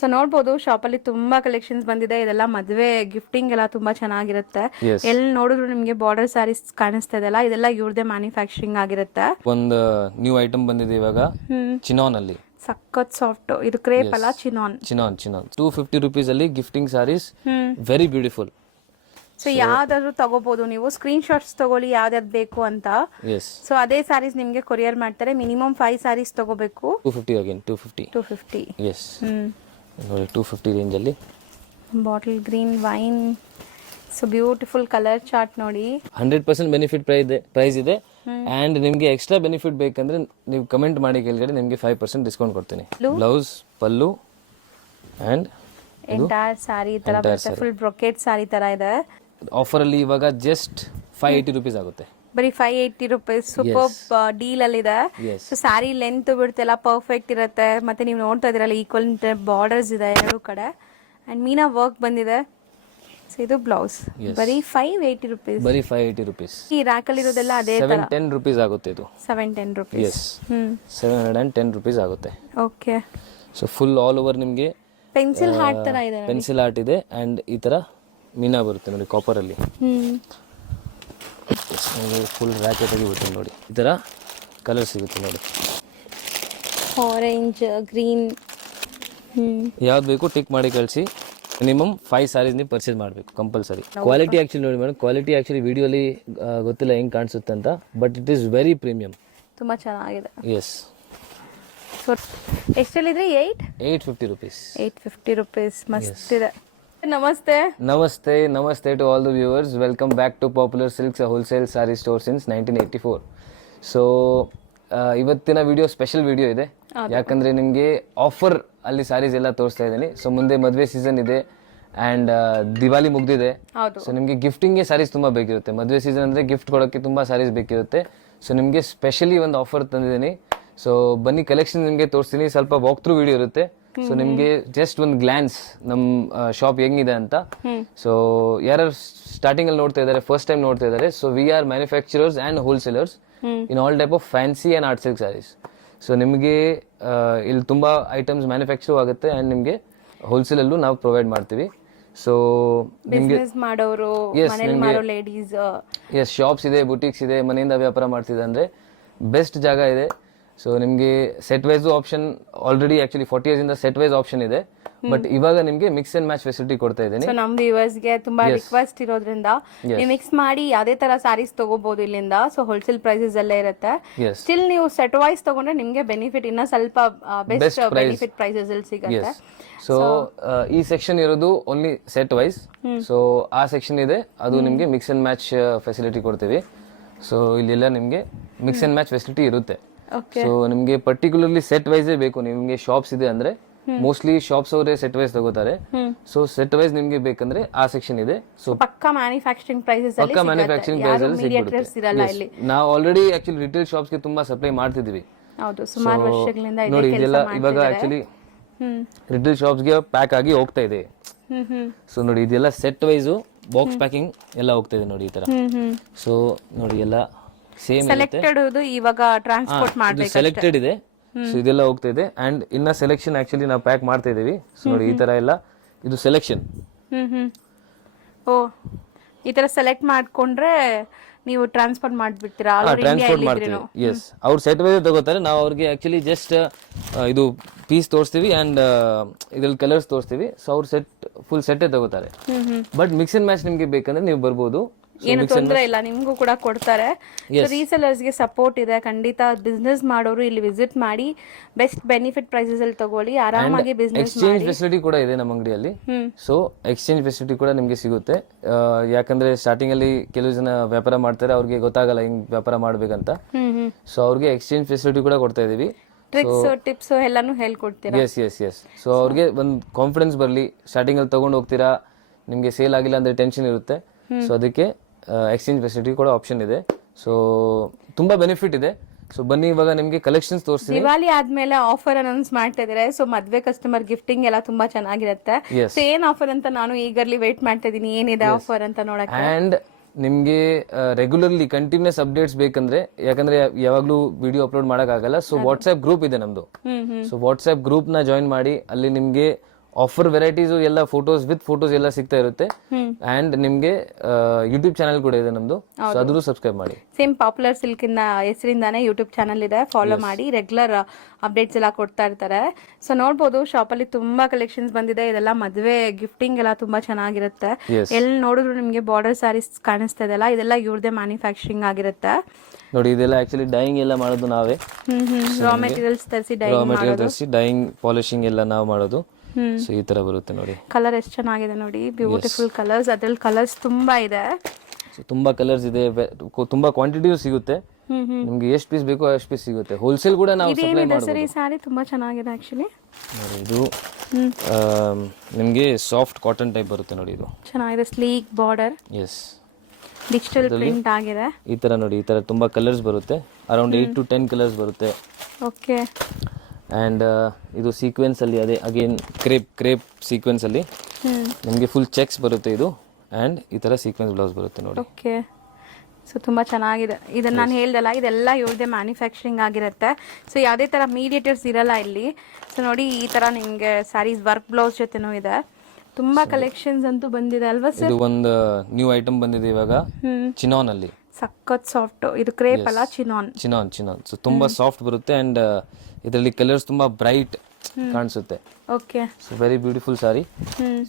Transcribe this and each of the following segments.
So ನೋಡ್ಬೋದು ಶಾಪಲ್ಲಿ ತುಂಬಾ ಕಲೆಕ್ಷನ್ಸ್ ಬಂದಿದೆ. ಇದೆಲ್ಲ ಮದುವೆ ಗಿಫ್ಟಿಂಗ್ ಎಲ್ಲ ತುಂಬಾ ಚೆನ್ನಾಗಿರುತ್ತೆ. Yes. ಎಲ್ಲಿ ನೋಡಿದ್ರು ನಿಮಗೆ ಬಾರ್ಡರ್ ಸ್ಯಾರೀಸ್ ಕಾಣಿಸ್ತಾ ಇದೆಲ್ಲ, ಇದೆಲ್ಲ ಇವ್ರದೇ ಮ್ಯಾನುಫ್ಯಾಕ್ಚರಿಂಗ್ ಆಗಿರುತ್ತೆ. ಒಂದು ನ್ಯೂ ಐಟಮ್ ಬಂದಿದೆ ಇವಾಗ ಚಿನಾನ್ ಅಲ್ಲಿ. ಸಖತ್ ಸಾಫ್ಟ್. ಇದು ಕ್ರೇಪ್ ಅಲ್ಲ, ಚಿನಾನ್. ಚಿನಾನ್ 250 rupees ಅಲ್ಲಿ gifting sarees, very beautiful. So ಯಾವ್ದಾದ್ರು ತಗೋಬಹುದು ನೀವು. ಸ್ಕ್ರೀನ್ ಶಾಟ್ಸ್ ತಗೊಳ್ಳಿ ಯಾವ್ದಾದ್ ಬೇಕು ಅಂತ. ಸೊ ಅದೇ ಸ್ಯಾರೀಸ್ ನಿಮ್ಗೆ ಕೊರಿಯರ್ ಮಾಡ್ತಾರೆ. ಮಿನಿಮಮ್ 5 ಸ್ಯಾರೀಸ್ ತಗೋಬೇಕು. 250 ಅಗೇನ್ 250. ಎಸ್ ನೋಡಿ 250 ರೇಂಜ್ ಅಲ್ಲಿ bottle green wine. So beautiful colour chart ನೋಡಿ. 100% ಬೆನಿಫಿಟ್ ಪ್ರೈಸ್ ಇದೆ. ಅಂಡ್ ನಿಮ್ಗೆ ಎಕ್ಸ್ಟ್ರಾ ಬೆನಿಫಿಟ್ ಬೇಕಂದ್ರೆ ನೀವು ಕಮೆಂಟ್ ಮಾಡಿ ಕೆಳಗಡೆ, ನಿಮ್ಗೆ 5% ಡಿಸ್ಕೌಂಟ್ ಕೊಡ್ತೀನಿ. Blouse, pallu and entire saree ತರ ಬರುತ್ತೆ. ಫುಲ್ ಬ್ರೊಕೆಟ್ ಸ್ಯಾರಿ ತರ ಇದೆ. ಆಫರ್ ಅಲ್ಲಿ ಇವಾಗ ಜಸ್ಟ್ 580 rupees ಆಗುತ್ತೆ. ಬರೀ 580 rupees. ಸೂಪರ್ ಡೀಲ್ ಅಲ್ಲಿ ಇದೆ. ಸೊ ಸ್ಯಾರಿ ಲೆಂತ್ ಬಿಡ್ತೆಲ್ಲ ಪರ್ಫೆಕ್ಟ್ ಇರುತ್ತೆ. ಮತ್ತೆ ನೀವು ನೋಡ್ತಾ ಇದೀರಲ್ಲ ಈಕ್ವಲ್ ಬಾರ್ಡರ್ಸ್ ಇದೆ ಎರಡು ಕಡೆ. ಅಂಡ್ ಮೀನಾ ವರ್ಕ್ ಬಂದಿದೆ. ಸೊ ಇದು ಬ್ಲೌಸ್. ಬರೀ 580 rupees. ಬರೀ 580 rupees. ಈ ರ್ಯಾಕ್ ಅಲ್ಲಿ ಇರೋದೆಲ್ಲ ಅದೇ ತರ. 710 rupees ಆಗುತ್ತೆ ಇದು. 710 rupees. ಎಸ್ 710 rupees ಆಗುತ್ತೆ. Okay. So full all over ನಿಮಗೆ ಪೆನ್ಸಿಲ್ ಹಾರ್ಟ್ ತರ ಇದೆ. ಪೆನ್ಸಿಲ್ ಆರ್ಟ್ ಇದೆ. ಅಂಡ್ ಈ ತರ ಮೀನಾ ಬರುತ್ತೆ ನೋಡಿ ಕಾಪರ್ ಅಲ್ಲಿ. ಫುಲ್ ರ್ಯಾಕೆಟ್ ಆಗಿ ಬರುತ್ತೆ ನೋಡಿ. ಈ ತರ ಕಲರ್ ಸಿಗುತ್ತೆ ನೋಡಿ. Orange, green. ಯಾವ್ದು ಬೇಕು ಟಿಕ್ ಮಾಡಿ ಕಳಿಸಿ. ಮಿನಿಮಮ್ 5 ಸಾರೀಸ್ ನೀವು ಪರ್ಚೇಸ್ ಮಾಡಬೇಕು ಕಂಪಲ್ಸರಿ. ಕ್ವಾಲಿಟಿ ಆಕ್ಚುಲಿ ನೋಡಿ ಮೇಡಮ್, ಕ್ವಾಲಿಟಿ ಆಕ್ಚುಲಿ ವಿಡಿಯೋಲಿ ಗೊತ್ತಿಲ್ಲ ಹೆಂಗ್ ಕಾಣಿಸುತ್ತೆ ಅಂತ, but it is very premium. ತುಂಬಾ ಚೆನ್ನಾಗಿದೆ. ಎಸ್. ಸೊ ಎಷ್ಟಲ್ಲಿದ್ರೆ 850 rupees. 850 rupees. ಮಸ್ತ್ ಇದೆ. ನಮಸ್ತೆ. Namaste to all the viewers. Welcome back to Popular Silks wholesale sari store since 1984. So ಇವತ್ತಿನ ವಿಡಿಯೋ ಸ್ಪೆಷಲ್ ವಿಡಿಯೋ ಇದೆ. ಯಾಕಂದ್ರೆ ನಿಮಗೆ ಆಫರ್ ಅಲ್ಲಿ ಸಾರೀಸ್ ಎಲ್ಲ ತೋರಿಸ್ತಾ ಇದ್ದೀನಿ. ಸೊ ಮುಂದೆ ಮದುವೆ ಸೀಸನ್ ಇದೆ ಅಂಡ್ ದಿವಾಲಿ ಮುಗ್ದಿದೆ. ಸೊ ನಿಮಗೆ ಗಿಫ್ಟಿಂಗ್ಗೆ ಸಾರೀಸ್ ತುಂಬಾ ಬೇಕಿರುತ್ತೆ. ಮದುವೆ ಸೀಸನ್ ಅಂದ್ರೆ ಗಿಫ್ಟ್ ಕೊಡೋಕ್ಕೆ ತುಂಬಾ ಸಾರೀಸ್ ಬೇಕಿರುತ್ತೆ. ಸೊ ನಿಮಗೆ ಸ್ಪೆಷಲಿ ಒಂದು ಆಫರ್ ತಂದಿದ್ದೀನಿ. ಸೊ ಬನ್ನಿ ಕಲೆಕ್ಷನ್ ನಿಮಗೆ ತೋರಿಸ್ತೀನಿ. ಸ್ವಲ್ಪ ವಾಕ್ ಥ್ರೂ ವಿಡಿಯೋ ಇರುತ್ತೆ. ಸೊ ನಿಮ್ಗೆ ಜಸ್ಟ್ ಒಂದು ಗ್ಲಾನ್ಸ್ ನಮ್ ಶಾಪ್ ಹೆಂಗಿದೆ ಅಂತ. ಸೊ ಯಾರು ಸ್ಟಾರ್ಟಿಂಗ್ ಅಲ್ಲಿ ನೋಡ್ತಾ ಇದಾರೆ, ಫಸ್ಟ್ ಟೈಮ್ ನೋಡ್ತಾ ಇದಾರೆ, so we are manufacturers and wholesalers in all type of fancy and art silk sarees. So ನಿಮಗೆ ಇಲ್ಲಿ ತುಂಬಾ ಐಟಮ್ಸ್ ಮ್ಯಾನುಫ್ಯಾಕ್ಚರ್ ಆಗುತ್ತೆ ಅಂಡ್ ನಿಮ್ಗೆ ಹೋಲ್ಸೇಲ್ ಅಲ್ಲೂ ನಾವು ಪ್ರೊವೈಡ್ ಮಾಡ್ತೀವಿ. ಸೊ ನಿಮ್ಗೆ ಮಾಡೋರು, ಲೇಡೀಸ್, ಎಸ್ ಶಾಪ್ಸ್ ಇದೆ, ಬುಟಿಕ್ಸ್ ಇದೆ, ಮನೆಯಿಂದ ವ್ಯಾಪಾರ ಮಾಡ್ತಿದೆ ಅಂದ್ರೆ ಬೆಸ್ಟ್ ಜಾಗ ಇದೆ. ಸೊ ನಿಮಗೆ set wise option already actually 40 years ಇಂದ ಸೆಟ್ ವೈಸ್ ಆಪ್ಷನ್ ಇದೆ. ಬಟ್ ಇವಾಗ ನಿಮಗೆ ಮಿಕ್ಸ್ ಅಂಡ್ ಮ್ಯಾಚ್ ಫೆಸಿಲಿಟಿ ಕೊಡ್ತಾ ಇದ್ದೀನಿ. ಸೊ ನಮ್ಮ ವ್ಯೂವರ್ಸ್ ಗೆ ತುಂಬಾ ರಿಕ್ವೆಸ್ಟ್ ಇರೋದ್ರಿಂದ ನೀವು ಮಿಕ್ಸ್ ಮಾಡಿ ಯಾವುದೇ ತರ ಸಾರೀಸ್ ತಗೋಬಹುದು ಇಲ್ಲಿಂದ. ಸೊ ಹೋಲ್ಸೇಲ್ ಪ್ರೈಸಸ್ ಅಲ್ಲೇ ಇರುತ್ತೆ. ಸ್ಟಿಲ್ ನೀವು ಸೆಟ್ ವೈಸ್ ತಗೊಂಡ್ರೆ ನಿಮ್ಗೆ ಬೆನಿಫಿಟ್ ಇನ್ನ ಸ್ವಲ್ಪ ಬೆಸ್ಟ್ ಬೆನಿಫಿಟ್ ಪ್ರೈಸಸ್ ಅಲ್ಲಿ ಸಿಗುತ್ತೆ. ಸೊ ಈ ಸೆಕ್ಷನ್ ಇರೋದು ಓನ್ಲಿ ಸೆಟ್ ವೈಸ್. ಸೊ ಆ ಸೆಕ್ಷನ್ ಇದೆ, ಅದು ನಿಮ್ಗೆ ಮಿಕ್ಸ್ ಅಂಡ್ ಮ್ಯಾಚ್ ಫೆಸಿಲಿಟಿ ಕೊಡ್ತೀವಿ. ಸೊ ಇಲ್ಲೆಲ್ಲ ನಿಮ್ಗೆ ಮಿಕ್ಸ್ ಅಂಡ್ ಮ್ಯಾಚ್ ಫೆಸಿಲಿಟಿ ಇರುತ್ತೆ. ಸೊ ನಿಮ್ಗೆ ಪರ್ಟಿಕ್ಯುಲರ್ಲಿ ಸೆಟ್ ವೈಸ್ ಬೇಕು. ನಿಮ್ಗೆ ಶಾಪ್ಸ್ ಇದೆ ಅಂದ್ರೆ ಮೋಸ್ಟ್ಲಿ ಶಾಪ್ಸ್ ಅವರೇ ಸೆಟ್ ವೈಸ್ ತಗೋತಾರೆ. ಸೊ ಸೆಟ್ ವೈಸ್ ನಿಮ್ಗೆ ಬೇಕಂದ್ರೆ ಆ ಸೆಕ್ಷನ್ ಇದೆ. ಸೊ ಪಕ್ಕಾ ಮ್ಯಾನುಫ್ಯಾಕ್ಚರಿಂಗ್ ಪ್ರೈಸಸ್ ಅಲ್ಲಿ ಪಕ್ಕಾ ಮ್ಯಾನುಫ್ಯಾಕ್ಚರಿಂಗ್ ಪ್ರೈಸ್ ಅಲ್ಲಿ ಸಿಗುತ್ತೆ. ನಾವು ಆಲ್ರೆಡಿ ಆಕ್ಚುಲಿ ರಿಟೇಲ್ ಶಾಪ್ಸ್ ಗೆ ತುಂಬಾ ಸಪ್ಲೈ ಮಾಡ್ತಿದೀವಿ. ಹೌದು, ಸುಮಾರು ವರ್ಷಗಳಿಂದ ನೋಡಿ ಇದೆಲ್ಲ ಇವಾಗ ಆಕ್ಚುಲಿ ರಿಟೇಲ್ ಶಾಪ್ಸ್ ಗೆ ಪ್ಯಾಕ್ ಆಗಿ ಹೋಗ್ತಾ ಇದೆ. ಸೊ ನೋಡಿ ಇದೆಲ್ಲ ಸೆಟ್ ವೈಸ್ ಬಾಕ್ಸ್ ಪ್ಯಾಕಿಂಗ್ ಎಲ್ಲ ಹೋಗ್ತಾ ಇದೆ ನೋಡಿ ಈ ತರ. ಸೊ ನೋಡಿ ಎಲ್ಲ ಸೇಮ್ ಸೆಲೆಕ್ಟೆಡ್ ಇವಾಗ ಟ್ರಾನ್ಸ್ಪೋರ್ಟ್ ಮಾಡಬೇಕು. ಸೆಲೆಕ್ಟೆಡ್ ಇದೆ. ಸೊ ಇದೆಲ್ಲ ಹೋಗ್ತಾ ಇದೆ ಅಂಡ್ ಇನ್ನ ಸೆಲೆಕ್ಷನ್ ಆಕ್ಚುಲಿ ನಾವು ಪ್ಯಾಕ್ ಮಾಡ್ತಾ ಇದೀವಿ. ಸೊ ನೋಡಿ ಈ ತರ ಎಲ್ಲ ಇದು ಸೆಲೆಕ್ಷನ್. ಓ ಈ ತರ ಸೆಲೆಕ್ಟ್ ಮಾಡ್ಕೊಂಡ್ರೆ ನೀವು ಟ್ರಾನ್ಸ್ಪೋರ್ಟ್ ಮಾಡ್ಬಿಡ್ತೀರಾ? ಟ್ರಾನ್ಸ್ಪೋರ್ಟ್ ಮಾಡ್ತೀವಿ. ಎಸ್, ಅವ್ರು ಸೆಟ್ ವೈಸ್ ತಗೋತಾರೆ. ನಾವು ಅವ್ರಿಗೆ ಆಕ್ಚುಲಿ ಜಸ್ಟ್ ಇದು ಪೀಸ್ ತೋರಿಸ್ತೀವಿ ಅಂಡ್ ಇದ್ರಲ್ಲಿ ಕಲರ್ಸ್ ತೋರಿಸ್ತೀವಿ. ಸೊ ಅವ್ರು ಫುಲ್ ಸೆಟ್ ತಗೋತಾರೆ. ಬಟ್ ಮಿಕ್ಸ್ ಅಂಡ್ ಮ್ಯಾಚ್ ನಿಮ್ಗೆ ಬೇಕಂದ್ರೆ ನೀವು ಬರ್ಬೋದು, ಏನು ತೊಂದರೆ ಇಲ್ಲ, ನಿಮ್ಗೂ ಕೂಡ ಕೊಡ್ತಾರೆ. ರೀಸೆಲರ್ಸ್ ಗೆ ಸಪೋರ್ಟ್ ಇದೆ ಖಂಡಿತ. ಬಿಸ್ನೆಸ್ ಮಾಡೋರು ಇಲ್ಲಿ ವಿಸಿಟ್ ಮಾಡಿ ಬೆಸ್ಟ್ ಬೆನಿಫಿಟ್ ಪ್ರೈಸಸ್ ಅಲ್ಲಿ ತಗೊಳ್ಳಿ, ಆರಾಮಾಗಿ ಬಿಸ್ನೆಸ್ ಎಕ್ಸ್ಚೇಂಜ್ ಫೆಸಿಲಿಟಿ ಕೂಡ ಇದೆ ನಮ್ಮ ಅಂಗಡಿಯಲ್ಲಿ. ಸೊ ಎಕ್ಸ್ಚೇಂಜ್ ಫೆಸಿಲಿಟಿ ಕೂಡ ನಿಮ್ಗೆ ಸಿಗುತ್ತೆ. ಯಾಕಂದ್ರೆ ಸ್ಟಾರ್ಟಿಂಗ್ ಅಲ್ಲಿ ಕೆಲವು ಜನ ವ್ಯಾಪಾರ ಮಾಡ್ತಾರೆ, ಅವ್ರಿಗೆ ಗೊತ್ತಾಗಲ್ಲ ಹಿಂಗ್ ವ್ಯಾಪಾರ ಮಾಡ್ಬೇಕಂತ. ಸೊ ಅವ್ರಿಗೆ ಎಕ್ಸ್ಚೇಂಜ್ ಫೆಸಿಲಿಟಿ ಕೂಡ ಕೊಡ್ತಾ ಇದೀವಿ. ಟ್ರಿಕ್ಸ್ ಟಿಪ್ಸ್ ಎಲ್ಲಾನು ಹೇಳ್ಕೊಡ್ತೀರಾ? ಎಸ್. ಸೊ ಅವ್ರಿಗೆ ಒಂದು ಕಾನ್ಫಿಡೆನ್ಸ್ ಬರ್ಲಿ. ಸ್ಟಾರ್ಟಿಂಗ್ ಅಲ್ಲಿ ತಗೊಂಡು ಹೋಗ್ತೀರಾ, ನಿಮ್ಗೆ ಸೇಲ್ ಆಗಿಲ್ಲ ಅಂದ್ರೆ ಟೆನ್ಷನ್ ಇರುತ್ತೆ. ಸೊ ಅದಕ್ಕೆ ಎಕ್ಸ್ಚೇಂಜ್ ಫೆಸಿಲಿಟಿ ಕೂಡ ಆಪ್ಷನ್ ಇದೆ. ಸೊ ತುಂಬಾ ಬೆನಿಫಿಟ್ ಇದೆ. ಸೊ ಬನ್ನಿ ಇವಾಗ ನಿಮ್ಗೆ ಕಲೆಕ್ಷನ್ಸ್ ತೋರಿಸ್ತೀನಿ. ದಿವಾಲಿ ಆದ್ಮೇಲೆ ಆಫರ್ ಅನೌನ್ಸ್ ಮಾಡ್ತಾ ಇದಾರೆ. ಸೊ ಮದ್ವೆ ಕಸ್ಟಮರ್ ಗಿಫ್ಟಿಂಗ್ ಎಲ್ಲ ತುಂಬಾ ಚೆನ್ನಾಗಿರುತ್ತೆ. ಸೊ ಏನ್ ಆಫರ್ ಅಂತ ನಾನು ಈಗರ್ಲಿ ವೇಟ್ ಮಾಡ್ತಾ ಇದೀನಿ, ಏನಿದೆ ಆಫರ್ ಅಂತ ನೋಡಕ್ಕೆ. ಅಂಡ್ ನಿಮ್ಗೆ ರೆಗ್ಯುಲರ್ಲಿ ಕಂಟಿನ್ಯೂಸ್ ಅಪ್ಡೇಟ್ಸ್ ಬೇಕಂದ್ರೆ, ಯಾಕಂದ್ರೆ ಯಾವಾಗ್ಲೂ ವಿಡಿಯೋ ಅಪ್ಲೋಡ್ ಮಾಡಕ್ ಆಗಲ್ಲ. ಸೊ ವಾಟ್ಸ್ಆಪ್ ಗ್ರೂಪ್ ಇದೆ ನಮ್ದು. ಸೊ ವಾಟ್ಸ್ಆಪ್ ಗ್ರೂಪ್ ನ ಜಾಯಿನ್ ಮಾಡಿ, ಅಲ್ಲಿ ನಿಮ್ಗೆ ಆಫರ್ ವೆರೈಟೀಸ್ ಎಲ್ಲ ಫೋಟೋಸ್ ಎಲ್ಲ ಸಿಗ್ತಾ ಇರುತ್ತೆ. ಅಂಡ್ ನಿಮ್ಗೆ ಯೂಟ್ಯೂಬ್ ಚಾನಲ್ ಕೂಡ ಇದೆ ನಮ್ದು, ಸೊ ಅದನ್ನು ಸಬ್ಸ್ಕ್ರೈಬ್ ಮಾಡಿ. ಸೇಮ್ ಪಾಪ್ಯುಲರ್ ಸಿಲ್ಕ್ ಇಂದ ಹೆಸರಿಂದಾನೇ ಯೂಟ್ಯೂಬ್ ಚಾನಲ್ ಇದೆ, ಫಾಲೋ ಮಾಡಿ. ರೆಗ್ಯುಲರ್ ಅಪ್ಡೇಟ್ಸ್ ಎಲ್ಲ ಕೊಡ್ತಾ ಇರ್ತಾರೆ. ಸೊ ನೋಡ್ಬೋದು ಶಾಪಲ್ಲಿ ತುಂಬಾ ಕಲೆಕ್ಷನ್ಸ್ ಬಂದಿದೆ. ಇದೆಲ್ಲ ಮದುವೆ ಗಿಫ್ಟಿಂಗ್ ಎಲ್ಲ ತುಂಬಾ ಚೆನ್ನಾಗಿರುತ್ತೆ. ಎಲ್ಲಿ ನೋಡಿದ್ರು ನಿಮ್ಗೆ ಬಾರ್ಡರ್ ಸ್ಯಾರೀಸ್ ಕಾಣಿಸ್ತಾ ಇದೆಲ್ಲ, ಇದೆಲ್ಲ ಇವ್ರದೇ ಮ್ಯಾನುಫ್ಯಾಕ್ಚರಿಂಗ್ ಆಗಿರುತ್ತೆ. ನೋಡಿ ಇದೆಲ್ಲ ಆಕ್ಚುಲಿ ಡೈಯಿಂಗ್ ಎಲ್ಲ ಮಾಡೋದು ನಾವೇ. ರಾ ಮೆಟೀರಿಯಲ್ಸ್ ತರಿಸಿ ಡೈಯಿಂಗ್ ಪಾಲಿಶಿಂಗ್ ಎಲ್ಲ ನಾವು ಮಾಡೋದು. ಸೊ ಈ ತರ ಬರುತ್ತೆ ನೋಡಿ. ಕಲರ್ ಎಷ್ಟು ಚೆನ್ನಾಗಿದೆ ನೋಡಿ, ಬ್ಯೂಟಿಫುಲ್ ಕಲರ್ಸ್. ಅದ್ರಲ್ಲಿ ಕಲರ್ಸ್ ತುಂಬಾ ಇದೆ. ಸೊ ತುಂಬಾ ಕಲರ್ಸ್ ಇದೆ, ತುಂಬಾ ಕ್ವಾಂಟಿಟಿಯೂ ಸಿಗುತ್ತೆ. ನಿಮ್ಗೆ ಎಷ್ಟು ಪೀಸ್ ಬೇಕೋ ಅಷ್ಟು ಪೀಸ್ ಸಿಗುತ್ತೆ. ಹೋಲ್ಸೇಲ್ ಕೂಡ ನಾವು ಸಪ್ಲೈ ಮಾಡ್ಬೋದು. ಸರಿ, ಸ್ಯಾರಿ ತುಂಬಾ ಚೆನ್ನಾಗಿದೆ ಆಕ್ಚುಲಿ. ನೋಡಿ ಇದು ನಿಮ್ಗೆ ಸಾಫ್ಟ್ ಕಾಟನ್ ಟೈಪ್ ಬರುತ್ತೆ ನೋಡಿ. ಇದು ಚೆನ್ನಾಗಿದೆ, sleek border. Yes, digital print ಆಗಿದೆ. ಈ ತರ ನೋಡಿ, ಈ ತರ ತುಂಬಾ ಕಲರ್ಸ್ ಬರುತ್ತೆ. ಅರೌಂಡ್ 8 to 10 ಕಲರ್ಸ್ ಬರುತ್ತೆ. ಓಕೆ. ಅಂಡ್ ಇದು ಸೀಕ್ವೆನ್ಸ್ ಅಲ್ಲಿ, ಅದೇ ಅಗೇನ್ ಕ್ರೇಪ್ ಸೀಕ್ವೆನ್ಸ್ ಅಲ್ಲಿ ನಿಮಗೆ ಫುಲ್ ಚೆಕ್ಸ್ ಬರುತ್ತೆ ಇದು. ಅಂಡ್ ಈ ತರ ಸೀಕ್ವೆನ್ಸ್ ಬ್ಲೌಸ್ ಬರುತ್ತೆ ನೋಡಿ. ಓಕೆ. ಸೊ ತುಂಬಾ ಚೆನ್ನಾಗಿದೆ. ಇದನ್ನ ನಾನು ಹೇಳ್ದಲ್ಲ, ಇದೆಲ್ಲ ಇವ್ರದೇ ಮ್ಯಾನುಫ್ಯಾಕ್ಚರಿಂಗ್ ಆಗಿರುತ್ತೆ. ಸೊ ಯಾವುದೇ ತರ ಮೀಡಿಯೇಟರ್ಸ್ ಇರಲ್ಲ ಇಲ್ಲಿ. ಸೊ ನೋಡಿ ಈ ತರ ನಿಮ್ಗೆ ಸ್ಯಾರೀಸ್ ವರ್ಕ್ ಬ್ಲೌಸ್ ಜೊತೆನೂ ಇದೆ. ತುಂಬಾ ಕಲೆಕ್ಷನ್ಸ್ ಅಂತೂ ಬಂದಿದೆ ಅಲ್ವಾ ಸರ್? ಇದು ಒಂದು ನ್ಯೂ ಐಟಮ್ ಬಂದಿದೆ ಇವಾಗ, ಚಿನಾನ್ ಅಲ್ಲಿ. ಸಖತ್ ಸಾಫ್ಟ್. ಇದು ಕ್ರೇಪ್ ಅಲ್ಲ, ಚಿನಾನ್. ಸೊ ತುಂಬಾ ಸಾಫ್ಟ್ ಬರುತ್ತೆ. ಅಂಡ್ ಇದರಲ್ಲಿ ಕಲರ್ಸ್ ತುಂಬಾ ಬ್ರೈಟ್ ಕಾಣಿಸುತ್ತೆ. ಓಕೆ. ಸೊ ವೆರಿ ಬ್ಯೂಟಿಫುಲ್ ಸಾರಿ.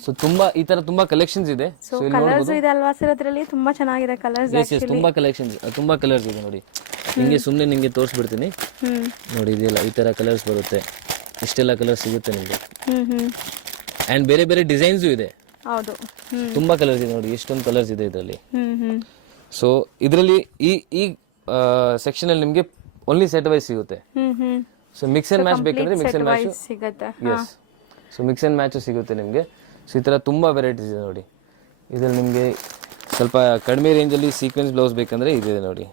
ಸೊ ತುಂಬಾ ಈ ತರ ತುಂಬಾ ಕಲೆಕ್ಷನ್ಸ್ ಇದೆ. ಸೊ ಕಲರ್ಸ್ ಇದೆ ಅಲ್ವಾ ಸರ್? ಅದರಲ್ಲಿ ತುಂಬಾ ಚೆನ್ನಾಗಿದೆ ಕಲರ್ಸ್. ತುಂಬಾ ಕಲೆಕ್ಷನ್ಸ್, ತುಂಬಾ ಕಲರ್ಸ್ ಇದೆ ನೋಡಿ. ನಿಮಗೆ ಸುಮ್ಮನೆ ನಿಮಗೆ ತೋರಿಸ್ಬಿಡ್ತೀನಿ ನೋಡಿ. ಇದೆಲ್ಲ ಈ ತರ ಕಲರ್ಸ್ ಬರುತ್ತೆ. ಇಷ್ಟೆಲ್ಲ ಕಲರ್ಸ್ ಸಿಗುತ್ತೆ ನಿಮಗೆ. ಅಂಡ್ ಬೇರೆ ಬೇರೆ ಡಿಸೈನ್ಸ್ ಇದೆ. ಹೌದು, ತುಂಬಾ ಕಲರ್ಸ್ ಇದೆ ನೋಡಿ. ಎಷ್ಟೊಂದು ಕಲರ್ಸ್ ಇದೆ ಇದರಲ್ಲಿ. ಸೊ ಇದರಲ್ಲಿ ಈ ಸೆಕ್ಷನ್ ಅಲ್ಲಿ ನಿಮಗೆ ಓನ್ಲಿ ಸೆಟ್ ವೈಸ್ ಸಿಗುತ್ತೆ. ಸೊ ಮಿಕ್ಸ್ ಅಂಡ್ ಮ್ಯಾಚ್ ಬೇಕಂದ್ರೆ ಮಿಕ್ಸ್ ಅಂಡ್ ಮ್ಯಾಚ್ ಸಿಗುತ್ತೆ. Yes, so mix and match ಸಿಗುತ್ತೆ ನಿಮಗೆ. ಸೊ ಈ ತರ ತುಂಬಾ ವೆರೈಟೀಸ್ ಇದೆ ನೋಡಿ. ಇದ್ರಲ್ಲಿ ನಿಮಗೆ ಸ್ವಲ್ಪ ಕಡಿಮೆ ರೇಂಜ್ ಅಲ್ಲಿ ಸೀಕ್ವೆನ್ಸ್ ಬ್ಲೌಸ್ ಬೇಕಂದ್ರೆ ಇದಿದೆ ನೋಡಿ.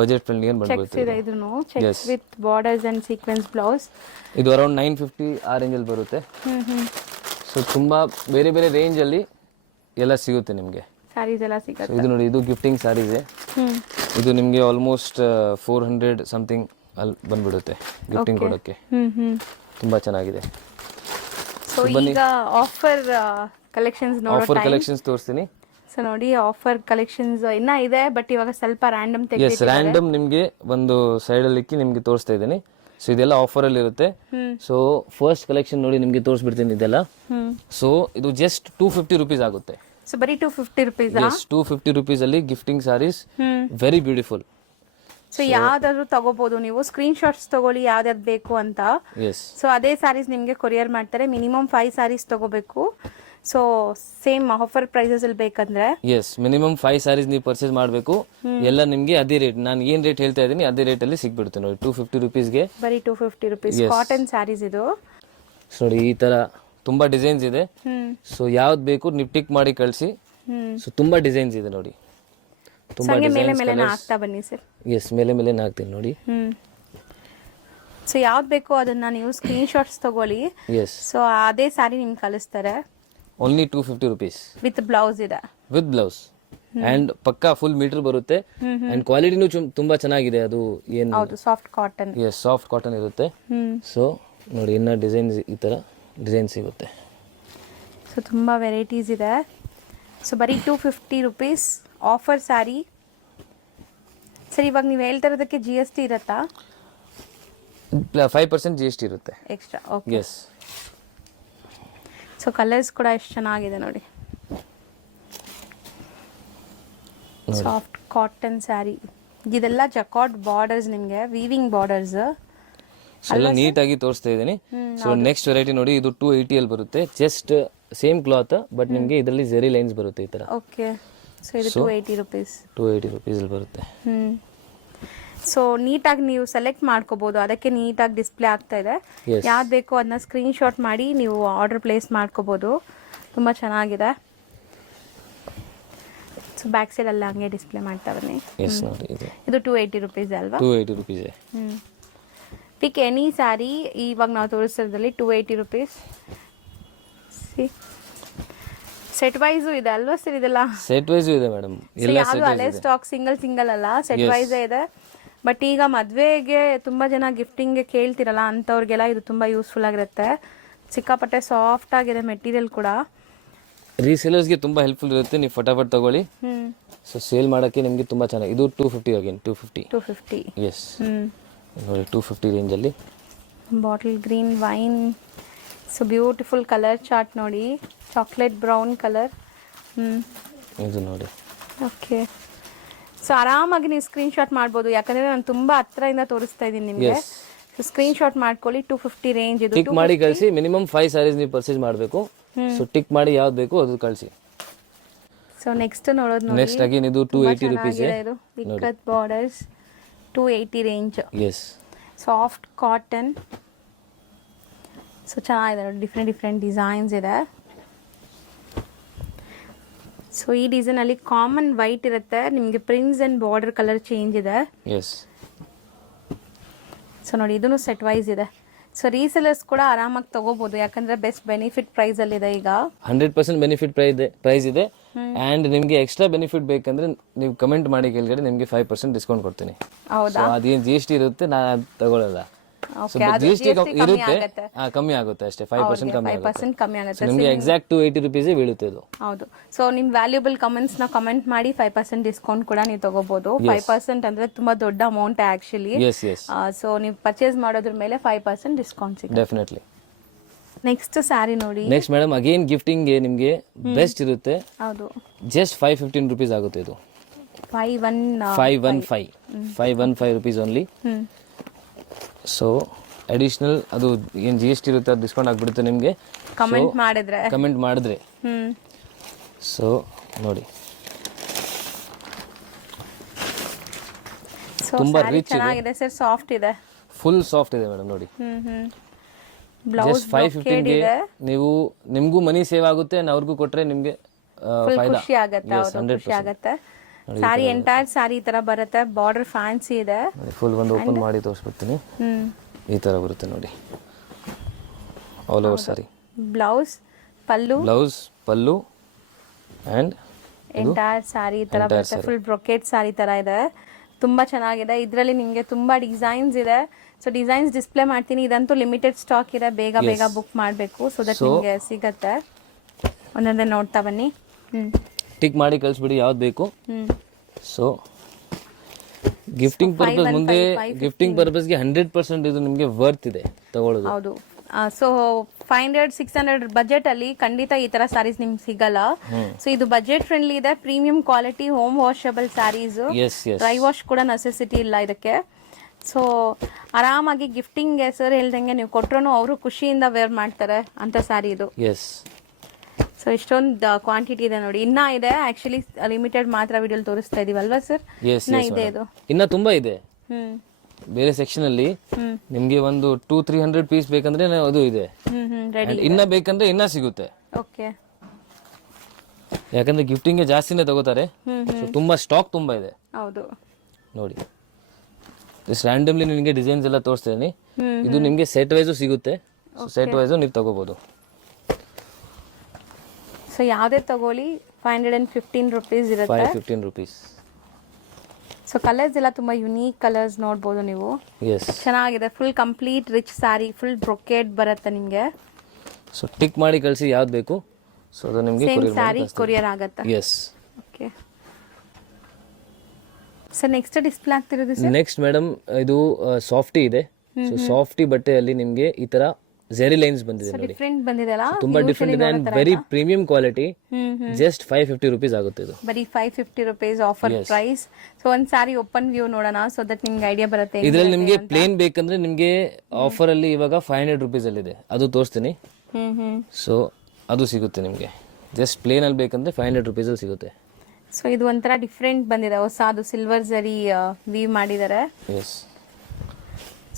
ಬಜೆಟ್ ಫ್ರೆಂಡ್ಲಿ ಏನು ಬಂದ್ಬಿಡುತ್ತೆ. ಇದನ್ನು cheques with borders and sequence blouse. ಇದು ಅರೌಂಡ್ 950 ಆ ರೇಂಜ್ ಅಲ್ಲಿ ಬರುತ್ತೆ. ಸೊ ತುಂಬಾ ಬೇರೆ ಬೇರೆ ರೇಂಜ್ ಅಲ್ಲಿ ಎಲ್ಲ ಸಿಗುತ್ತೆ ನಿಮಗೆ. ಸ್ಯಾರೀಸ್ ಎಲ್ಲ ಸಿಗುತ್ತೆ. ಇದು ನೋಡಿ, ಇದು ಗಿಫ್ಟಿಂಗ್ ಸ್ಯಾರೀಸ್. ಇದು ನಿಮಗೆ ಆಲ್ಮೋಸ್ಟ್ 400 ಸಮಥಿಂಗ್ ಅಲ್ಲಿ ಬಂದ್ಬಿಡುತ್ತೆ ಗಿಫ್ಟಿಂಗ್ ಕೊಡೋಕ್ಕೆ. ತುಂಬಾ ಚೆನ್ನಾಗಿದೆ. ಸೊ ಈಗ ಆಫರ್ ಕಲೆಕ್ಷನ್ಸ್ ನೋಡೋ ಆಫರ್ ಕಲೆಕ್ಷನ್ಸ್ ತೋರಿಸ್ತೀನಿ. ಸೊ ನೋಡಿ, ಆಫರ್ ಕಲೆಕ್ಷನ್ಸ್ ಇನ್ನ ಇದೆ, ಬಟ್ ಇವಾಗ ಸ್ವಲ್ಪ ರ್ಯಾಂಡಮ್ ಎಸ್, ರ್ಯಾಂಡಮ್ ನಿಮಗೆ ಒಂದು ಸೈಡ್ ಅಲ್ಲಿ ಇಕ್ಕಿ ನಿಮಗೆ ತೋರಿಸ್ತಾ ಇದ್ದೀನಿ. ಸೊ ಇದೆಲ್ಲ ಆಫರ್ ಅಲ್ಲಿ ಇರುತ್ತೆ. ಸೊ ಫಸ್ಟ್ ಕಲೆಕ್ಷನ್ ನೋಡಿ ನಿಮಗೆ ತೋರಿಸ್ಬಿಡ್ತೀನಿ ಇದೆಲ್ಲ. ಸೊ ಇದು ಜಸ್ಟ್ 250 rupees ಆಗುತ್ತೆ. ಸೊ ಬರೀ 250 rupees. ಎಸ್, 250 rupees ಅಲ್ಲಿ gifting sarees, very beautiful. So ಯಾವ್ದಾದ್ರು ತಗೋಬಹುದು ನೀವು. ಸ್ಕ್ರೀನ್ ಶಾಟ್ಸ್ ತಗೊಳ್ಳಿ ಯಾವ್ದಾದ್ ಬೇಕು ಅಂತ. ಸೊ ಅದೇ ಸ್ಯಾರೀಸ್ ನಿಮ್ಗೆ ಕೊರಿಯರ್ ಮಾಡ್ತಾರೆ. ಮಿನಿಮಮ್ 5 ಸ್ಯಾರೀಸ್ ತಗೋಬೇಕು. ಸೊ ಸೇಮ್ ಆಫರ್ ಪ್ರೈಸಸ್ ಅಲ್ಲಿ ಬೇಕಂದ್ರೆ ಎಸ್, ಮಿನಿಮಮ್ 5 ಸ್ಯಾರೀಸ್ ನೀವು ಪರ್ಚೇಸ್ ಮಾಡಬೇಕು. ಎಲ್ಲ ನಿಮ್ಗೆ ಅದೇ ರೇಟ್, ನಾನು ಏನ್ ರೇಟ್ ಹೇಳ್ತಾ ಇದ್ದೀನಿ ಅದೇ ರೇಟ್ ಅಲ್ಲಿ ಸಿಗ್ಬಿಡುತ್ತೆ ನೋಡಿ. 250 rupeesಗೆ ಬರೀ 250 rupees ಕಾಟನ್ ಸ್ಯಾರೀಸ್ ಇದು. ಸೊ ನೋಡಿ ಈ ತರ ತುಂಬಾ ಡಿಸೈನ್ಸ್ ಇದೆ. ಸೊ ಯಾವ್ದು ಬೇಕು ನೀವು ಟಿಕ್ ಮಾಡಿ ಕಳಿಸಿ. ಸೊ ತುಂಬಾ ಡಿಸೈನ್ಸ್ ಇದೆ ನೋಡಿ. ತುಂಬಾ ಮೇಲೆ ಹಾಕ್ತಾ ಬನ್ನಿ ಸರ್. ಎಸ್, ಮೇಲೆ ಹಾಕ್ತೀನಿ ನೋಡಿ. ಸೊ ಯಾವ್ದು ಬೇಕೋ ಅದನ್ನ ನೀವು ಸ್ಕ್ರೀನ್ ಶಾಟ್ಸ್ ತಗೊಳ್ಳಿ. ಎಸ್, ಸೊ ಅದೇ ಸ್ಯಾರಿ ನಿಮ್ಗೆ ಕಳಿಸ್ತಾರೆ. ಓನ್ಲಿ 250 rupees ವಿತ್ ಬ್ಲೌಸ್ ಇದೆ. ವಿತ್ ಬ್ಲೌಸ್ ಅಂಡ್ ಪಕ್ಕಾ ಫುಲ್ ಮೀಟರ್ ಬರುತ್ತೆ. ಅಂಡ್ ಕ್ವಾಲಿಟಿನೂ ತುಂಬಾ ಚೆನ್ನಾಗಿದೆ. ಅದು ಏನು, ಹೌದು, soft cotton. Yes, soft cotton ಇರುತ್ತೆ. ಸೊ ನೋಡಿ, ಇನ್ನ ಡಿಸೈನ್ಸ್ ಈ ತರ ಡಿಸೈನ್ ಸಿಗುತ್ತೆ. ಸೊ ತುಂಬಾ ವೆರೈಟೀಸ್ ಇದೆ. ಸೊ ಬರೀ 250 rupees ಆಫರ್ ಸ್ಯಾರಿ. ಸರಿ, ಇವಾಗ ನೀವು ಹೇಳ್ತಾ ಇರೋದಕ್ಕೆ GST ಇರುತ್ತಾ? 5% GST ಇರುತ್ತೆ extra. Okay. Yes. So colours ಕೂಡ ಎಷ್ಟು ಚೆನ್ನಾಗಿದೆ ನೋಡಿ. Soft cotton saree. ಇದೆಲ್ಲ ಜಕಾರ್ಡ್ ಬಾರ್ಡರ್ಸ್, ನಿಮಗೆ ವೀವಿಂಗ್ ಬಾರ್ಡರ್ಸ್ ಎಲ್ಲ ನೀಟಾಗಿ ತೋರಿಸ್ತಾ ಇದ್ದೀನಿ. ಸೊ ನೆಕ್ಸ್ಟ್ ವೆರೈಟಿ ನೋಡಿ, ಇದು 280 ಅಲ್ಲಿ ಬರುತ್ತೆ. ಜಸ್ಟ್ ಸೇಮ್ ಕ್ಲಾತ್, ಬಟ್ ನಿಮಗೆ ಇದರಲ್ಲಿ ಜೆರಿ ಲೈನ್ಸ್ ಬರುತ್ತೆ ಈ ತರ. ಓಕೆ. ಸೊ ಇದು 280 rupees. 280 rupees ಅಲ್ಲಿ ಬರುತ್ತೆ. ಸೊ ನೀಟಾಗಿ ನೀವು ಸೆಲೆಕ್ಟ್ ಮಾಡ್ಕೋಬಹುದು. ಅದಕ್ಕೆ ನೀಟಾಗಿ ಡಿಸ್ಪ್ಲೇ ಆಗ್ತಾ ಇದೆ. ಯಾವ್ದು ಬೇಕೋ ಅದನ್ನ ಸ್ಕ್ರೀನ್ ಶಾಟ್ ಮಾಡಿ ನೀವು ಆರ್ಡರ್ ಪ್ಲೇಸ್ ಮಾಡ್ಕೋಬಹುದು. ತುಂಬಾ ಚೆನ್ನಾಗಿದೆ. ಸೊ ಬ್ಯಾಕ್ ಸೈಡ್ ಅಲ್ಲಿ ಹಂಗೆ ಡಿಸ್ಪ್ಲೇ ಮಾಡ್ತಾ ಬನ್ನಿ. ಎಸ್ ನೋಡಿ, ಇದು 280 rupees ಅಲ್ವಾ? 280 rupees. ಪಿಕ್ ಎನಿ ಸ್ಯಾರಿ. ಇವಾಗ ನಾವು ತೋರಿಸೋದ್ರಲ್ಲಿ 280 rupees. ಸೆಟ್ ವೈಸ್ ಇದೆ ಅಲ್ವಾ ಸರ್? ಇದೆಲ್ಲ ಸೆಟ್ ವೈಸ್ ಇದೆ ಮೇಡಮ್. ಯಾವುದು ಹಳೆ ಸ್ಟಾಕ್ ಸಿಂಗಲ್ ಅಲ್ಲ, ಸೆಟ್ ವೈಸ್ ಇದೆ. ಬಟ್ ಈಗ ಮದ್ವೆಗೆ ತುಂಬಾ ಜನ ಗಿಫ್ಟಿಂಗ್ ಕೇಳ್ತಿರಲ್ಲ, ಅಂತವ್ರಿಗೆಲ್ಲ ಇದು ತುಂಬಾ ಯೂಸ್ಫುಲ್ ಆಗಿರುತ್ತೆ. ಸಿಕ್ಕಾಪಟ್ಟೆ ಸಾಫ್ಟ್ ಆಗಿದೆ ಮೆಟೀರಿಯಲ್ ಕೂಡ. ರೀಸೇಲರ್ಸ್ಗೆ ತುಂಬ ಹೆಲ್ಪ್ಫುಲ್ ಇರುತ್ತೆ, ನೀವು ಫಟಾಫಟ್ ತಗೊಳ್ಳಿ. ಸೊ ಸೇಲ್ ಮಾಡೋಕ್ಕೆ ನಿಮಗೆ ತುಂಬ ಚೆನ್ನಾಗಿ. ಇದು 250 ಅಗೇನ್ 250. ಎಸ್ ನೋಡಿ 250 ರೇಂಜಲ್ಲಿ. Bottle green wine. So beautiful colour chart ನೋಡಿ, ಚಾಕ್ಲೇಟ್ ಬ್ರೌನ್ ಕಲರ್. ಇದು ನೋಡಿ. ಓಕೆ, ಸೊ ಆರಾಮಾಗಿ ನೀವು ಸ್ಕ್ರೀನ್ ಶಾಟ್ ಮಾಡ್ಬೋದು, ಯಾಕಂದರೆ ನಾನು ತುಂಬ ಹತ್ರದಿಂದ ತೋರಿಸ್ತಾ ಇದ್ದೀನಿ ನಿಮಗೆ. ಸೊ ಸ್ಕ್ರೀನ್ ಶಾಟ್ ಮಾಡ್ಕೊಳ್ಳಿ. 250 ರೇಂಜ್ ಇದು. ಟಿಕ್ ಮಾಡಿ ಕಳಿಸಿ. ಮಿನಿಮಮ್ 5 ಸ್ಯಾರೀಸ್ ನೀವು ಪರ್ಚೇಸ್ ಮಾಡಬೇಕು. ಸೊ ಟಿಕ್ ಮಾಡಿ ಯಾವ್ದು ಬೇಕು ಅದು ಕಳಿಸಿ. ಸೊ ನೆಕ್ಸ್ಟ್ ನೋಡೋದು ನೋಡಿ. ನೆಕ್ಸ್ಟ್ ಅಗೇನ್ ಇದು 280 ರುಪೀಸ್. ಇದು ikat borders 280 range. Yes, soft cotton. So ಚೆನ್ನಾಗಿದೆ ನೋಡಿ, ಡಿಫ್ರೆಂಟ್ ಡಿಸೈನ್ಸ್ ಇದೆ. ಸೊ ಈ ಡಿಸೈನಲ್ಲಿ ಕಾಮನ್ ವೈಟ್ ಇರುತ್ತೆ, ನಿಮಗೆ prints and border colour change ಇದೆ. ಎಸ್. ಸೊ ನೋಡಿ ಇದನ್ನು ಸೆಟ್ ವೈಸ್ ಇದೆ. ಸೊ ರೀಸೆಲರ್ಸ್ ಕೂಡ ಆರಾಮಾಗಿ ತಗೋಬಹುದು, ಯಾಕಂದ್ರೆ ಬೆಸ್ಟ್ ಬೆನಿಫಿಟ್ ಪ್ರೈಸ್ ಅಲ್ಲಿ ಇದೆ. ಈಗ 100% ಬೆನಿಫಿಟ್ ಪ್ರೈಸ್ ಇದೆ. ಅಂಡ್ ನಿಮಗೆ ಎಕ್ಸ್ಟ್ರಾ ಬೆನಿಫಿಟ್ ಬೇಕಂದ್ರೆ ನೀವು ಕಮೆಂಟ್ ಮಾಡಿ ಕೆಳಗಡೆ, ನಿಮಗೆ 5% ಡಿಸ್ಕೌಂಟ್ ಕೊಡ್ತೀನಿ. ಹೌದಾ? ಅದೇನು GST ಇರುತ್ತೆ, ನಾನು ತಗೊಳ್ಳಲ್ಲ. GST ಇರುತ್ತೆ, ಕಮ್ಮಿ ಆಗುತ್ತೆ ಅಷ್ಟೇ. 5% ಕಮ್ಮಿ ಆಗುತ್ತೆ. ನಿಮಗೆ ಎಕ್ಸಾಕ್ಟ್ 280 ರುಪೀಸ್ ಬೀಳುತ್ತೆ ಇದು. ಹೌದು. ಸೊ ನಿಮ್ ವ್ಯಾಲ್ಯೂಬಲ್ ಕಮೆಂಟ್ಸ್ ನ ಕಮೆಂಟ್ ಮಾಡಿ 5% ಡಿಸ್ಕೌಂಟ್ ಕೂಡ ನೀವು ತಗೋಬಹುದು. 5% ಅಂದ್ರೆ ತುಂಬಾ ದೊಡ್ಡ ಅಮೌಂಟ್ ಆಕ್ಚುಲಿ. ಸೊ ನೀವು ಪರ್ಚೇಸ್ ಮಾಡೋದ್ರ ಮೇಲೆ 5% ಡಿಸ್ಕೌಂಟ್ ಸಿಗುತ್ತೆ ಡೆಫಿನೆಟ್ಲಿ. ನೆಕ್ಸ್ಟ್ ಸ್ಯಾರಿ ನೋಡಿ. ನೆಕ್ಸ್ಟ್ ಮೇಡಮ್ ಅಗೇನ್ ಗಿಫ್ಟಿಂಗ್ ಗೆ ನಿಮಗೆ ಬೆಸ್ಟ್ ಇರುತ್ತೆ. ಹೌದು. ಜಸ್ಟ್ 515 ರುಪೀಸ್ ಆಗುತ್ತೆ ಇದು. 515 ರುಪೀಸ್ ಓನ್ಲಿ. ಸೊ ಅಡಿಷನಲ್ ಅದು ಏನು GST ಇರುತ್ತೆ ಅದು ಡಿಸ್ಕೌಂಟ್ ಆಗಿಬಿಡುತ್ತೆ ನಿಮಗೆ ಕಮೆಂಟ್ ಮಾಡಿದ್ರೆ. ಸೊ ನೋಡಿ ತುಂಬಾ ರಿಚ್ ಚೆನ್ನಾಗಿದೆ ಸರ್, ಸಾಫ್ಟ್ ಇದೆ, ಫುಲ್ ಸಾಫ್ಟ್ ಇದೆ ಮೇಡಮ್ ನೋಡಿ. ಜಸ್ಟ್ 515 ಗೆ ನೀವು ನಿಮಗೂ ಮನಿ ಸೇವ್ ಆಗುತ್ತೆ, ಅವ್ರಿಗೂ ಕೊಟ್ರೆ ನಿಮಗೆ ಫೈದಾ. ಖುಷಿ ಆಗುತ್ತೆ. ಸಾರಿ ಎಂಟೈರ್ ಸಾರಿ ಈ ತರ ಬರುತ್ತೆ. ಬಾರ್ಡರ್ ಫ್ಯಾನ್ಸಿ ಇದೆ. ಫುಲ್ ಒಂದು ಓಪನ್ ಮಾಡಿ ತೋರಿಸ್ಬಿಡ್ತೀನಿ. ಈ ತರ ಬರುತ್ತೆ ನೋಡಿ, all over sari. Blouse pallu and entire sari ಈ ತರ ಬರುತ್ತೆ. ಫುಲ್ ಬ್ರೊಕೆಟ್ ಸಾರಿ ತರ ಇದೆ, ತುಂಬಾ ಚೆನ್ನಾಗಿದೆ. ಇದರಲ್ಲಿ ನಿಮಗೆ ತುಂಬಾ ಡಿಸೈನ್ಸ್ ಇದೆ. ಸೊ ಡಿಸೈನ್ಸ್ ಡಿಸ್ಪ್ಲೇ ಮಾಡ್ತೀನಿ. ಇದಂತೂ ಲಿಮಿಟೆಡ್ ಸ್ಟಾಕ್ ಇದೆ, ಬೇಗ ಬುಕ್ ಮಾಡಬೇಕು, ಸೊ ದಟ್ ನಿಮಗೆ ಸಿಗತ್ತೆ. ಒಂದೊಂದೇ ನೋಡ್ತಾ ಬನ್ನಿ. ಟಿಕ್ ಮಾಡಿ ಕಳಿಸ್ಬಿಡಿ ಯಾವ್ದು ಬೇಕು. ಸೊ ಗಿಫ್ಟಿಂಗ್ ಪರ್ಪಸ್ ಮುಂದೆ ಗಿಫ್ಟಿಂಗ್ ಪರ್ಪಸ್ಗೆ 100% ಇದು ನಿಮಗೆ ವರ್ತ್ ಇದೆ ತಗೊಳ್ಳೋದು. ಹೌದು. ಸೊ 500-600 ಬಜೆಟ್ ಅಲ್ಲಿ ಖಂಡಿತ ಈ ತರ ಸ್ಯಾರೀಸ್ ನಿಮ್ಗೆ ಸಿಗಲ್ಲ. ಸೊ ಇದು ಬಜೆಟ್ ಫ್ರೆಂಡ್ಲಿ ಇದೆ, premium quality, home washable sarees. Dry wash ಕೂಡ ನೆಸೆಸಿಟಿ ಇಲ್ಲ ಇದಕ್ಕೆ. ಸೊ ಆರಾಮಾಗಿ ಗಿಫ್ಟಿಂಗ್ಗೆ ಸರ್ ಹೇಳ್ದಂಗೆ ನೀವು ಕೊಟ್ರು ಅವರು ಖುಷಿಯಿಂದ ವೇರ್ ಮಾಡ್ತಾರೆ ಅಂತ ಸ್ಯಾರಿ ಇದು. ಸೊ ಇಷ್ಟೊಂದು ಕ್ವಾಂಟಿಟಿ ಇದೆ ನೋಡಿ. ಇನ್ನ ಇದೆ ಆಕ್ಚುಲಿ, ಲಿಮಿಟೆಡ್ ಮಾತ್ರ ವಿಡಿಯೋ ತೋರಿಸ್ತಾ ಇದೀವಲ್ವಾ ಸರ್? ಇದೆ ಇದು ಇನ್ನ ತುಂಬಾ ಇದೆ. ಬೇರೆ ಸೆಕ್ಷನ್ ಅಲ್ಲಿ ನಿಮ್ಗೆ ಒಂದು 200-300 ಪೀಸ್ ಬೇಕಂದ್ರೆ ಅದು ಇದೆ. ಇನ್ನ ಬೇಕಂದ್ರೆ ಇನ್ನ ಸಿಗುತ್ತೆ. ಓಕೆ, ಯಾಕಂದ್ರೆ ಗಿಫ್ಟಿಂಗ್ ಜಾಸ್ತಿನೇ ತಗೋತಾರೆ. ತುಂಬಾ ಸ್ಟಾಕ್ ತುಂಬಾ ಇದೆ. ಹೌದು ನೋಡಿ, ರ್ಯಾಂಡಮ್ಲಿ ನಿಮಗೆ ಡಿಸೈನ್ಸ್ ಎಲ್ಲ ತೋರಿಸ್ತಾ ಇದೀನಿ. ಇದು ನಿಮ್ಗೆ ಸೆಟ್ ವೈಸು ಸಿಗುತ್ತೆ. ಸೆಟ್ ವೈಸು ನೀವು ತಗೋಬಹುದು. ಸೊ ಯಾವುದೇ ತಗೊಳ್ಳಿ 515 ರುಪೀಸ್ ಇರುತ್ತೆ. 515 ರುಪೀಸ್. ಸೊ ಕಲರ್ಸ್ ಎಲ್ಲ ತುಂಬಾ ಯುನೀಕ್ ಕಲರ್ಸ್ ನೋಡ್ಬೋದು ನೀವು. ಚೆನ್ನಾಗಿದೆ. Full complete rich sari, full brocade ಬರುತ್ತೆ ನಿಮಗೆ. ಸೊ ಟಿಕ್ ಮಾಡಿ ಕಳಿಸಿ ಯಾವ್ದು ಬೇಕು. ಸೊ ಅದು ನಿಮಗೆ ಸ್ಯಾರಿ ಕೊರಿಯರ್ ಆಗುತ್ತೆ. ಓಕೆ ಸರ್, ನೆಕ್ಸ್ಟ್ ಡಿಸ್ಪ್ಲೇ ಆಗ್ತಿರೋದು ಸರ್. ನೆಕ್ಸ್ಟ್ ಮೇಡಮ್ ಇದು ಸಾಫ್ಟಿ ಇದೆ. ಸೊ ಸಾಫ್ಟಿ ಬಟ್ಟೆಯಲ್ಲಿ ನಿಮಗೆ ಈ ತರ ಝೆರಿ ಲೈನ್ಸ್ ಬಂದಿದೆ ನೋಡಿ. ಡಿಫರೆಂಟ್ ಬಂದಿದೆಲ್ಲ, ತುಂಬಾ ಡಿಫರೆಂಟ್ ಇದೆ and very premium quality. Just 550 rupees ಆಗುತ್ತೆ ಇದು. ಬರೀ 550 ರುಪೀಸ್ ಆಫರ್ ಪ್ರೈಸ್. ಸೊ ಒಂದ್ ಸಾರಿ ಓಪನ್ ವ್ಯೂ ನೋಡೋಣ, ಸೊ ದಟ್ ನಿಮ್ಗೆ ಐಡಿಯಾ ಬರುತ್ತೆ. ಇದರಲ್ಲಿ ನಿಮಗೆ ಪ್ಲೇನ್ ಬೇಕಂದ್ರೆ ನಿಮಗೆ ಆಫರ್ ಅಲ್ಲಿ ಇವಾಗ 500 ರುಪೀಸ್ ಅಲ್ಲಿ ಇದೆ, ಅದು ತೋರಿಸ್ತೀನಿ. ಸೊ ಅದು ಸಿಗುತ್ತೆ ನಿಮಗೆ. ಜಸ್ಟ್ ಪ್ಲೇನ್ ಅಲ್ಲಿ ಬೇಕಂದ್ರೆ 500 ರುಪೀಸ್ ಅಲ್ಲಿ ಸಿಗುತ್ತೆ. ಸೊ ಇದು ಒಂಥರ ಡಿಫ್ರೆಂಟ್ ಬಂದಿದೆ, ಹೊಸದು ಸಿಲ್ವರ್ ಜರಿ ವೀವ್ ಮಾಡಿದ್ದಾರೆ.